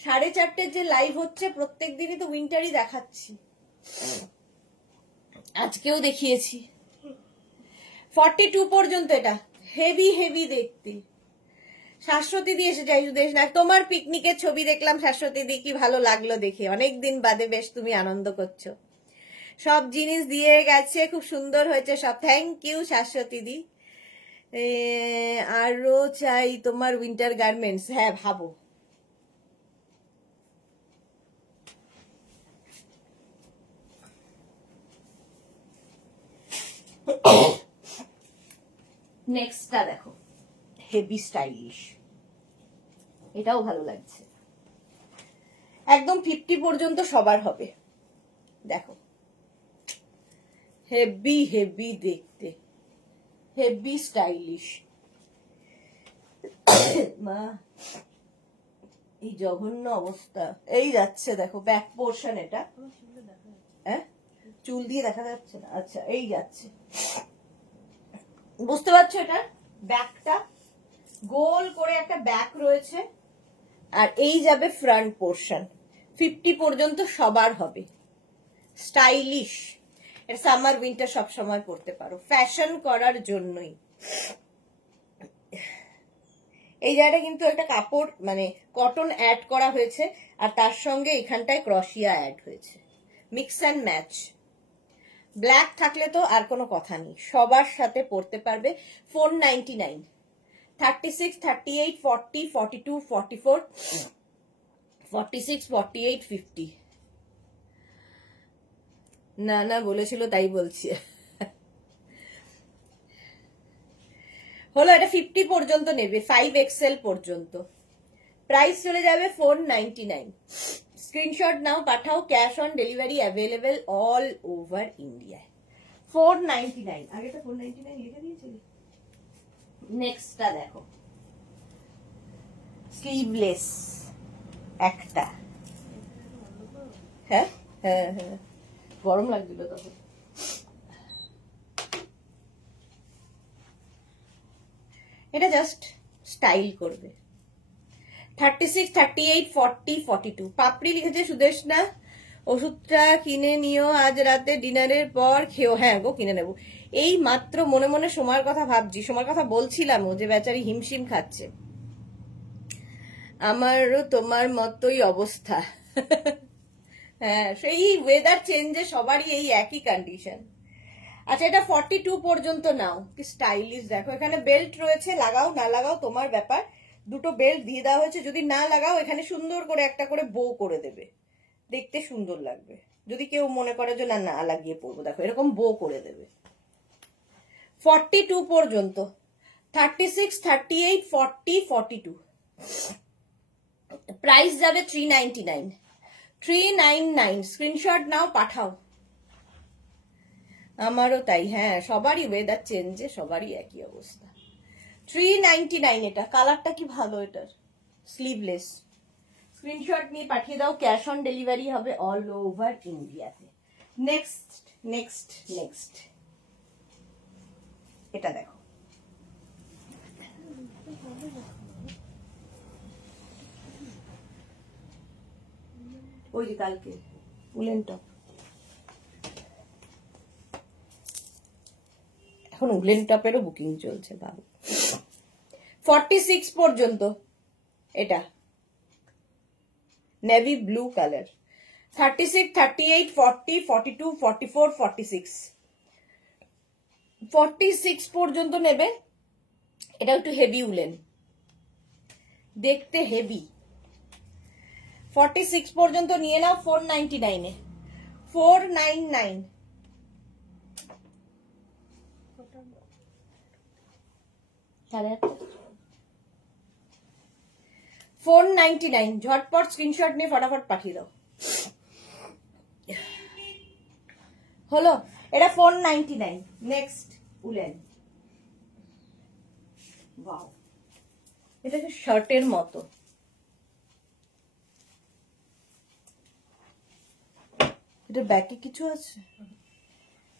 4:30 যে লাইভ হচ্ছে প্রত্যেক দিনই তো উইন্টারই দেখাচ্ছি, আজকেও দেখিয়েছি। 42 পর্যন্ত এটা হেভি হেভি দেখতে। শাশ্বতী দিয়ে এসে যাই সুদেশ না, তোমার পিকনিকের ছবি দেখলাম শাশ্বতী দি, কি ভালো লাগলো দেখে, অনেকদিন বাদে বেশ তুমি আনন্দ করছো। সব জিনিস দিয়ে গেছে, খুব সুন্দর হয়েছে সব, থ্যাংক ইউ শাশ্বতী দি। আরো চাই তোমার উইন্টার গার্মেন্টস, হ্যাঁ ভাবো। নেক্সটটা দেখো, হেভি স্টাইলিশ, এটাও ভালো লাগছে। একদম 50 পর্যন্ত সবার হবে, দেখো হেভি হেভি দেখতে, হেভি স্টাইলিশ। মা এই জঘন্য অবস্থা, এই যাচ্ছে দেখো ব্যাক পোর্শন, এটা হ্যাঁ চুল দিয়ে দেখা যাচ্ছে না, আচ্ছা এই যাচ্ছে, বুঝতে পারছো? এটা ব্যাকটা গোল করে একটা ব্যাক রয়েছে, আর এই যাবে ফ্রন্ট পোর্শন। 50 পর্যন্ত সবার হবে, স্টাইলিশ। এটা সামার উইন্টার সব সময় পরতে পারো, ফ্যাশন করার জন্যই। এই জায়গাটা কিন্তু একটা কাপড় মানে কটন অ্যাড করা হয়েছে, আর তার সঙ্গে এখানটায় ক্রশিয়া অ্যাড হয়েছে, মিক্স অ্যান্ড ম্যাচ। ব্ল্যাক থাকলে তো আর কোনো কথা নেই, সবার সাথে পরতে পারবে। 499, 36, 38, 40, 42, 44, 46, 48, 50। না না বলেছিল তাই বলছি। হলো এটা 50 পর্যন্ত নেবে, 5XL পর্যন্ত। প্রাইস চলে যাবে 499। স্ক্রিনশট নাও, পাঠাও, cash on delivery available all over India. 499, আগে তো 499 লিখে দিয়েছিলি। নেক্সটটা দেখো, স্লিভলেস একটা, হ্যাঁ হ্যাঁ হ্যাঁ, গরম লাগছিল তখন। এটা জাস্ট স্টাইল করবে। 36, 38, 40, 42। পাপড়ি লিখেছে সুদেশ না, ওষুধটা কিনে নিও আজ রাতে ডিনারের পর খেও। হ্যাঁ গো কিনে নেবো, এই মাত্র মনে মনে সময়ের কথা ভাবছি, সময়ের কথা বলছিলাম, ও যে বেচারি হিমশিম খাচ্ছে। আমারও তোমার মতোই অবস্থা। হ্যাঁ সেই ওয়েদার চেঞ্জে সবারই এই একই কন্ডিশন। আচ্ছা এটা 42 পর্যন্ত নাও, কি স্টাইলিশ দেখো, এখানে বেল্ট রয়েছে, লাগাও না লাগাও তোমার ব্যাপার। দুটো বেল্ট দিয়ে দেওয়া হয়েছে, যদি না লাগাও এখানে সুন্দর করে একটা করে বো করে দেবে, দেখতে সুন্দর লাগবে। যদি কেউ মনে করে যে না না লাগিয়ে পরবো, দেখো এরকম বো করে দেবে। 42 পর্যন্ত, 36, 38, 40, 42। প্রাইস যাবে 399, 399। স্ক্রিনশট নাও, পাঠাও। আমারও তাই, হ্যাঁ সবারই ওয়েদার চেঞ্জে সবারই একই অবস্থা। 399 এটা, কালারটা কি ভালো এটার, স্লিভলেস। স্ক্রিনশট নিয়ে পাঠিয়ে দাও, ক্যাশ অন ডেলিভারি হবে অল ওভার ইন্ডিয়াতে। নেক্সট নেক্সট নেক্সট, এটা দেখো, ওই যে কালকে উলেন টপ, এখন উলেন টপেরও বুকিং চলছে ভাবো। 46 পর্যন্ত, এটা নেভি ব্লু কালার। 36, 38, 40, 42, 44, 46। 46 পর্যন্ত নেবে, এটা একটু হেভি উলেন, দেখতে হেভি। 46 পর্যন্ত নিয়ে নাও 499 এ, 499। সাড়ে 499, ঝটপট স্ক্রিনশট নিয়ে ফটাফট পাঠিয়ে দাও। হলো এটা 499। নেক্সট উলেন, ওয়াও এটা শার্টের মতো, এটা ব্যাকে কিছু আছে,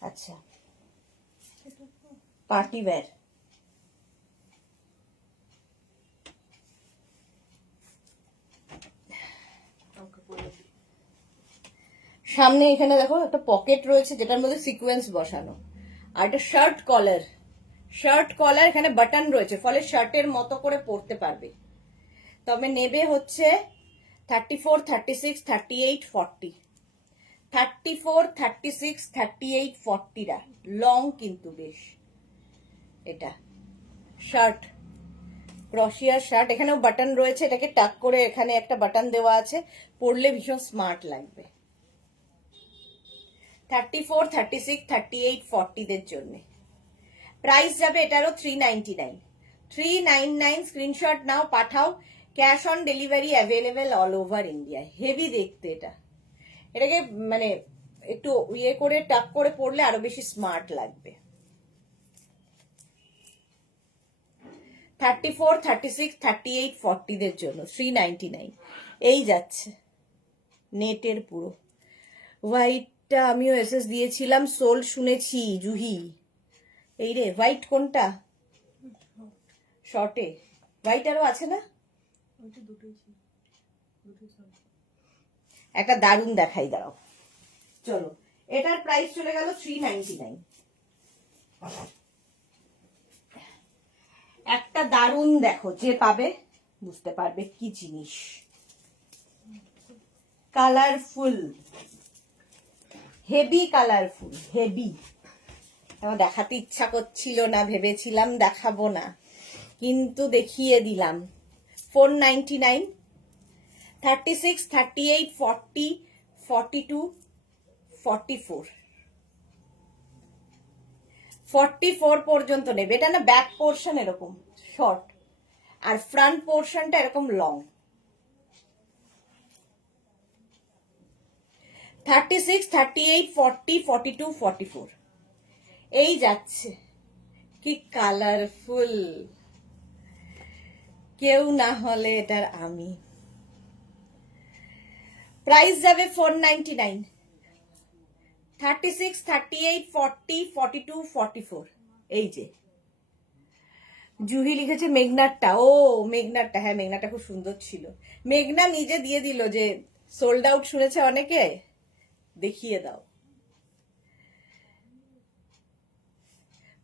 আচ্ছা পার্টি ওয়্যার। ওকে পরে দিই। সামনে এখানে দেখো একটা পকেট রয়েছে যেটার মধ্যে সিকোয়েন্স বসানো, আর একটা শার্ট কলার, এখানে বাটন রয়েছে, ফলে শার্টের মতো করে পরতে পারবে। তবে নেবে হচ্ছে 34, 36, 38, 40, 34, 36, 38, 40টা লং কিন্তু বেশ। এটা শার্ট, ক্রশিয়ার শার্ট, এখানেও বাটন রয়েছে, এটাকে টাক করে এখানে একটা বাটন দেওয়া আছে, পরলে ভীষণ স্মার্ট লাগবে। 34, 36, 38, 40 দের জন্য প্রাইস যাবে এটারও 399, 399। স্ক্রিনশট নাও, পাঠাও, cash on delivery available all over India. Heavy দেখতে এটা, এটাকে মানে একটু ইয়ে করে টাক করে পরলে আরো বেশি স্মার্ট লাগবে। 34, 36, 38, 40 দের জন্য 399। এই যাচ্ছে নেটের পুরো হোয়াইটটা, আমিও এসএস দিয়েছিলাম, সোল শুনেছি জুহি। এই রে হোয়াইট কোনটা? শর্টে হোয়াইট আরো আছে না? ওইটা দুটোই ছিল, দুটোই সব। একটা দারুন দেখাই, দাঁড়াও, চলো। এটার প্রাইস চলে গেল 399। একটা দারুন দেখো, যে পাবে বুঝতে পারবে কি জিনিস। Colourful, heavy colourful, heavy. আমার দেখাতে ইচ্ছা করছিল না, ভেবেছিলাম দেখাবো না, কিন্তু দেখিয়ে দিলাম। 499, 36, 38, 40, 42, 44, 44 পর্যন্ত নেবে। এটা না ব্যাক পোর্শন এরকম শর্ট, আর ফ্রন্ট পোর্শনটা এরকম লং। 36, 38, 40, 42, 44 এই যাচ্ছে। কি কালারফুল, কেউ না হলে এটার আমি। প্রাইস যাবে 499, 36, 38, 40, 42, 44। এই যে জুহি লিখেছে মেঘনারটা, ও মেঘনারটা, হ্যাঁ মেঘনারটা খুব সুন্দর ছিল। মেঘনা নিজে দিয়ে দিল যে সোল্ড আউট শুনেছে অনেকে, দেখিয়ে দাও।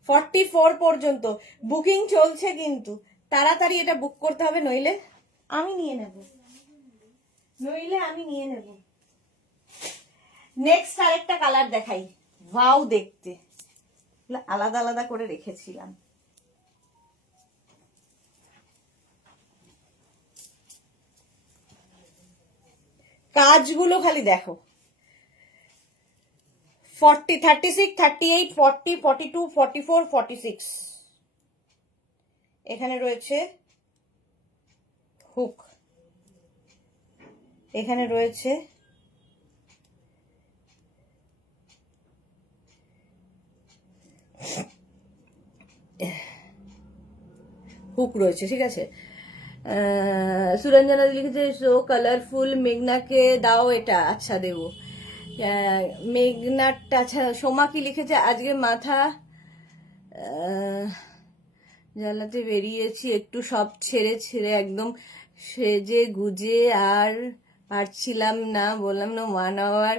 44 পর্যন্ত বুকিং চলছে, কিন্তু তাড়াতাড়ি এটা বুক করতে হবে, নইলে আমি নিয়ে নেব, নেক্সট আরেকটা কালার দেখাই। ওয়াও দেখতে, আলাদা আলাদা করে রেখেছিলাম। কাজগুলো খালি দেখো। 40, 36, 38, 40, 42, 44, 46 এখানে রয়েছে হুক, এখানে রয়েছে হুক রয়েছে, ঠিক আছে। সুরঞ্জনা লিখেছে সো কালারফুল, মেঘনাকে দাও এটা, আচ্ছা দেবো। মেঘনাটা, আচ্ছা। সোমা কি লিখেছে, আজকে মাথা জ্বালাতে বেরিয়েছি, একটু সব ছেড়ে ছেড়ে একদম সেজে গুজে আর পারছিলাম না, বললাম না 1 আওয়ার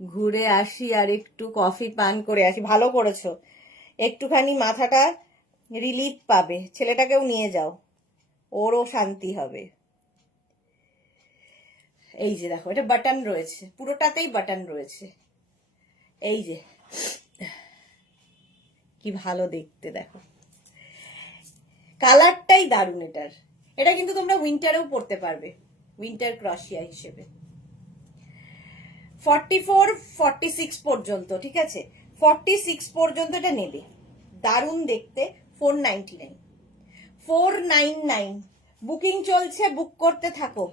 ঘুরে আসি আর একটু কফি পান করে আসি। ভালো করেছো, একটুখানি মাথাটা রিলিফ পাবে, ছেলেটাকেও নিয়ে যাও, ওরও শান্তি হবে। এই যে দেখো, এটা বাটন রয়েছে, পুরোটাতেই বাটন রয়েছে। এই যে কি ভালো দেখতে দেখো, কালারটাই দারুণ এটার। এটা কিন্তু তোমরা উইন্টারেও পরতে পারবে, উইন্টার ক্রশিয়া হিসেবে। 44, 46 পর্যন্ত, ঠিক আছে, 46 পর্যন্ত এটা নেবে, দারুণ দেখতে। 499, 499 বুকিং চলছে, বুক করতে থাকো।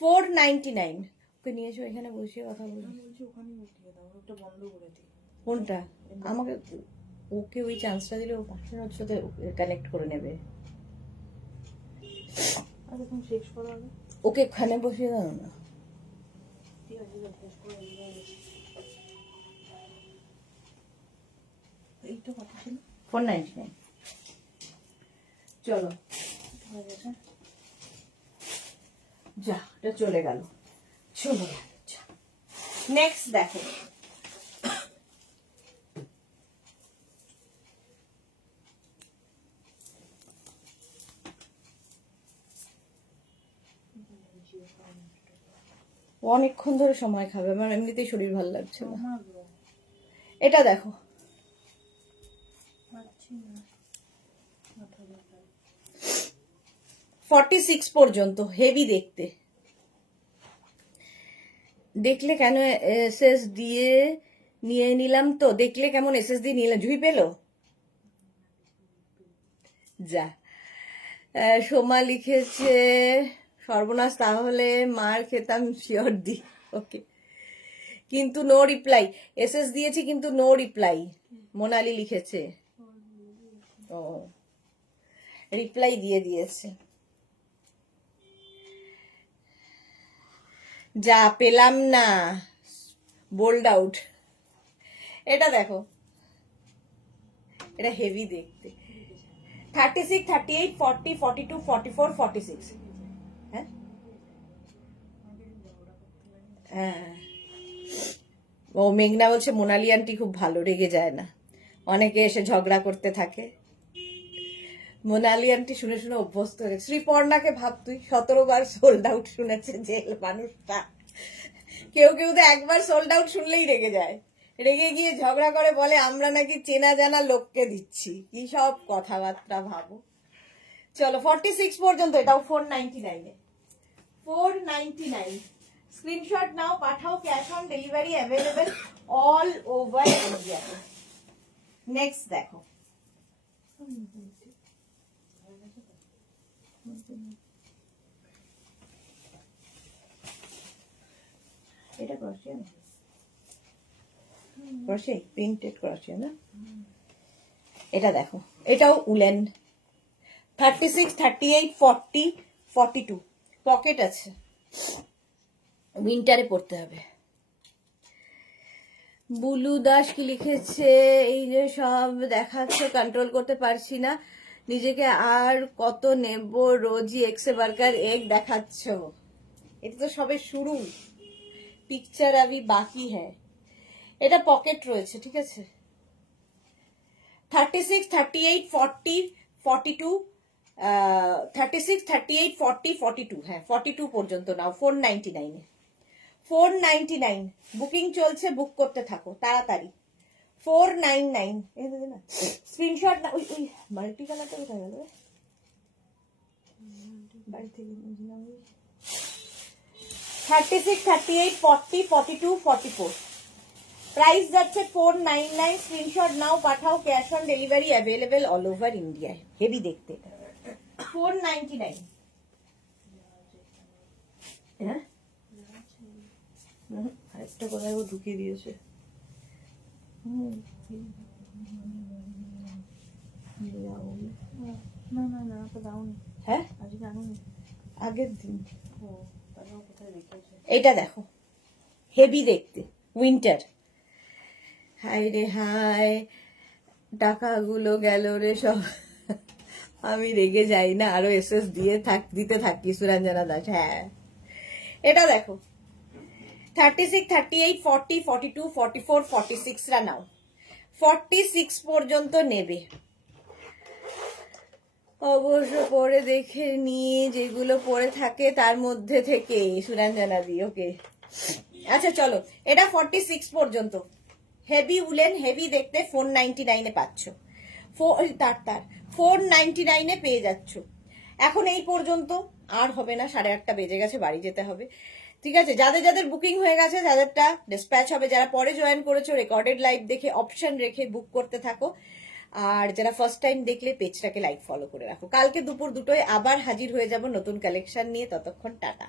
499 ওকে নিয়ে এসো, এখানে বসে কথা বলো। আমি বলছি ওখানে উঠিয়ে দাও, ওটা বন্ধ করে দিই। কোনটা? আমাকে ওকে ওই চান্সটা দিলে ও পার্টনার সাথে কানেক্ট করে নেবে। আর এখন শেষ করা হবে। ওকে ওখানে বসিয়ে দাও না। ঠিক আছে, শেষ করে দিই। এইটা এটা কত ছিল? 499। চলো হয়ে গেছে। যা, এটা চলে গেল। নেক্সট দেখো, অনেকক্ষণ ধরে সময় খাবে, আমার এমনিতেই শরীর ভালো লাগছে না। আমারও এটা দেখো, পাচ্ছি না, মাথা ব্যথা। 46 পর্যন্ত, হেভি দেখতে। দেখলে কেন এসএস দিয়ে নিয়ে নিলাম, তো দেখলে কেমন এসএস দিয়ে নিলাম, জুই পেলো যা। সোমা লিখেছে সর্বনাশ, তাহলে মার খেতাম শিওর দি। ওকে, কিন্তু নো রিপ্লাই, এসএস দিয়েছি কিন্তু নো রিপ্লাই, মোনালি লিখেছে। ও, রিপ্লাই দিয়ে দিয়েছে। যা, পেলাম না, বোল্ড আউট। এটা দেখো, এটা হেভি দেখতে। 36, 38, 40, 42, 44, 46। হ্যাঁ হ্যাঁ। ও মেঘনা বলছে মোনালি আন্টি খুব ভালো, রেগে যায় না, অনেকে এসে ঝগড়া করতে থাকে। মোনালি আন্টি শুনে শুনে অভ্যস্ত হয়ে গেছে। শ্রীপর্ণাকে ভাব তুই, 17 বার সোল্ড আউট শুনেছে জেল মানুষটা। কেউ কেউ তো একবার সোল্ড আউট শুনলেই রেগে যায়, রেগে গিয়ে ঝগড়া করে, বলে আমরা নাকি চেনা জানা লোককে দিচ্ছি, কি সব কথাবার্তা ভাবো। চলো 46 পর্যন্ত, এটাও 499 এ। 499, স্ক্রিনশট নাও, পাঠাও, cash on delivery available all over India. Next দেখো, এটা ক্রোশিয়া, ক্রোশিয়া প্রিন্টেড ক্রোশিয়া না। এটা দেখো, এটাও উলেন। 36, 38, 40, 42, পকেট আছে, উইন্টারে পড়তে হবে। বুলু দাস কি লিখেছে, এই যে সব দেখাচ্ছে কন্ট্রোল করতে পারছি না নিজেকে, আর কত নেব, রোজই এক্সে বার্গার এগ দেখাচ্ছ, এটা তো সবে শুরু, পিকচার আবি বাকি হ্যাঁ। এটা পকেট রয়েছে, ঠিক আছে। 36, 38, 40, 42, 36, 38, 40, 42, হ্যাঁ 42 পর্যন্ত নাও, 499 এ। 499 বুকিং চলছে, বুক করতে থাকো তাড়াতাড়ি। 499, না স্ক্রিনশট না, ওই ওই মাল্টি কালারটা কোথায় গেল বাড়ি থেকে বুঝলাম। 36, 38, 40, 42, 44, প্রাইস যাচ্ছে 499, স্ক্রিনশট নাও, পাঠাও, cash on delivery available all over ইন্ডিয়ায়, হেভি দেখতে। 499, হ্যাঁ আরেকটা কোথায় ও ঢুকিয়ে দিয়েছে। না না না, তো দাওনি, হ্যাঁ আজকে আনুনি। আগের দিন। ও, তারপর কোথায় রেখেছে? এটা দেখো, হেভি দেখতে, উইন্টার। হাই রে হাই, টাকাগুলো গেল রে সব। আমি রেগে যাই না, আরো এসএস দিতে থাকি, সুরঞ্জনা দাস। হ্যাঁ, এটা দেখো, 36, 38, 40, 42, 44, 46 রা নাও, 46 পর্যন্ত নেবে। অবশ্য পরে দেখে নিয়ে যেগুলো পরে থাকে তার মধ্যে থেকে, সুরঞ্জনা দি। ওকে, আচ্ছা চলো, এটা 46 পর্যন্ত, হেভি উলেন, হেভি দেখতে, 499 এ পাচ্ছ। 499 এ পেয়ে যাচ্ছ। এখন এই পর্যন্ত, আর হবে না, 8:30 বেজে গেছে, বাড়ি যেতে হবে। ঠিক আছে, যাদের যাদের বুকিং হয়ে গেছে তাদেরটা ডিসপ্যাচ হবে, যারা পরে জয়েন করেছো রেকর্ডেড লাইভ দেখে অপশন রেখে বুক করতে থাকো, আর যারা ফার্স্ট টাইম দেখলে পেজটাকে লাইক ফলো করে রাখো। কালকে দুপুর 2টোয় আবার হাজির হয়ে যাব নতুন কালেকশন নিয়ে, ততক্ষণ টাটা।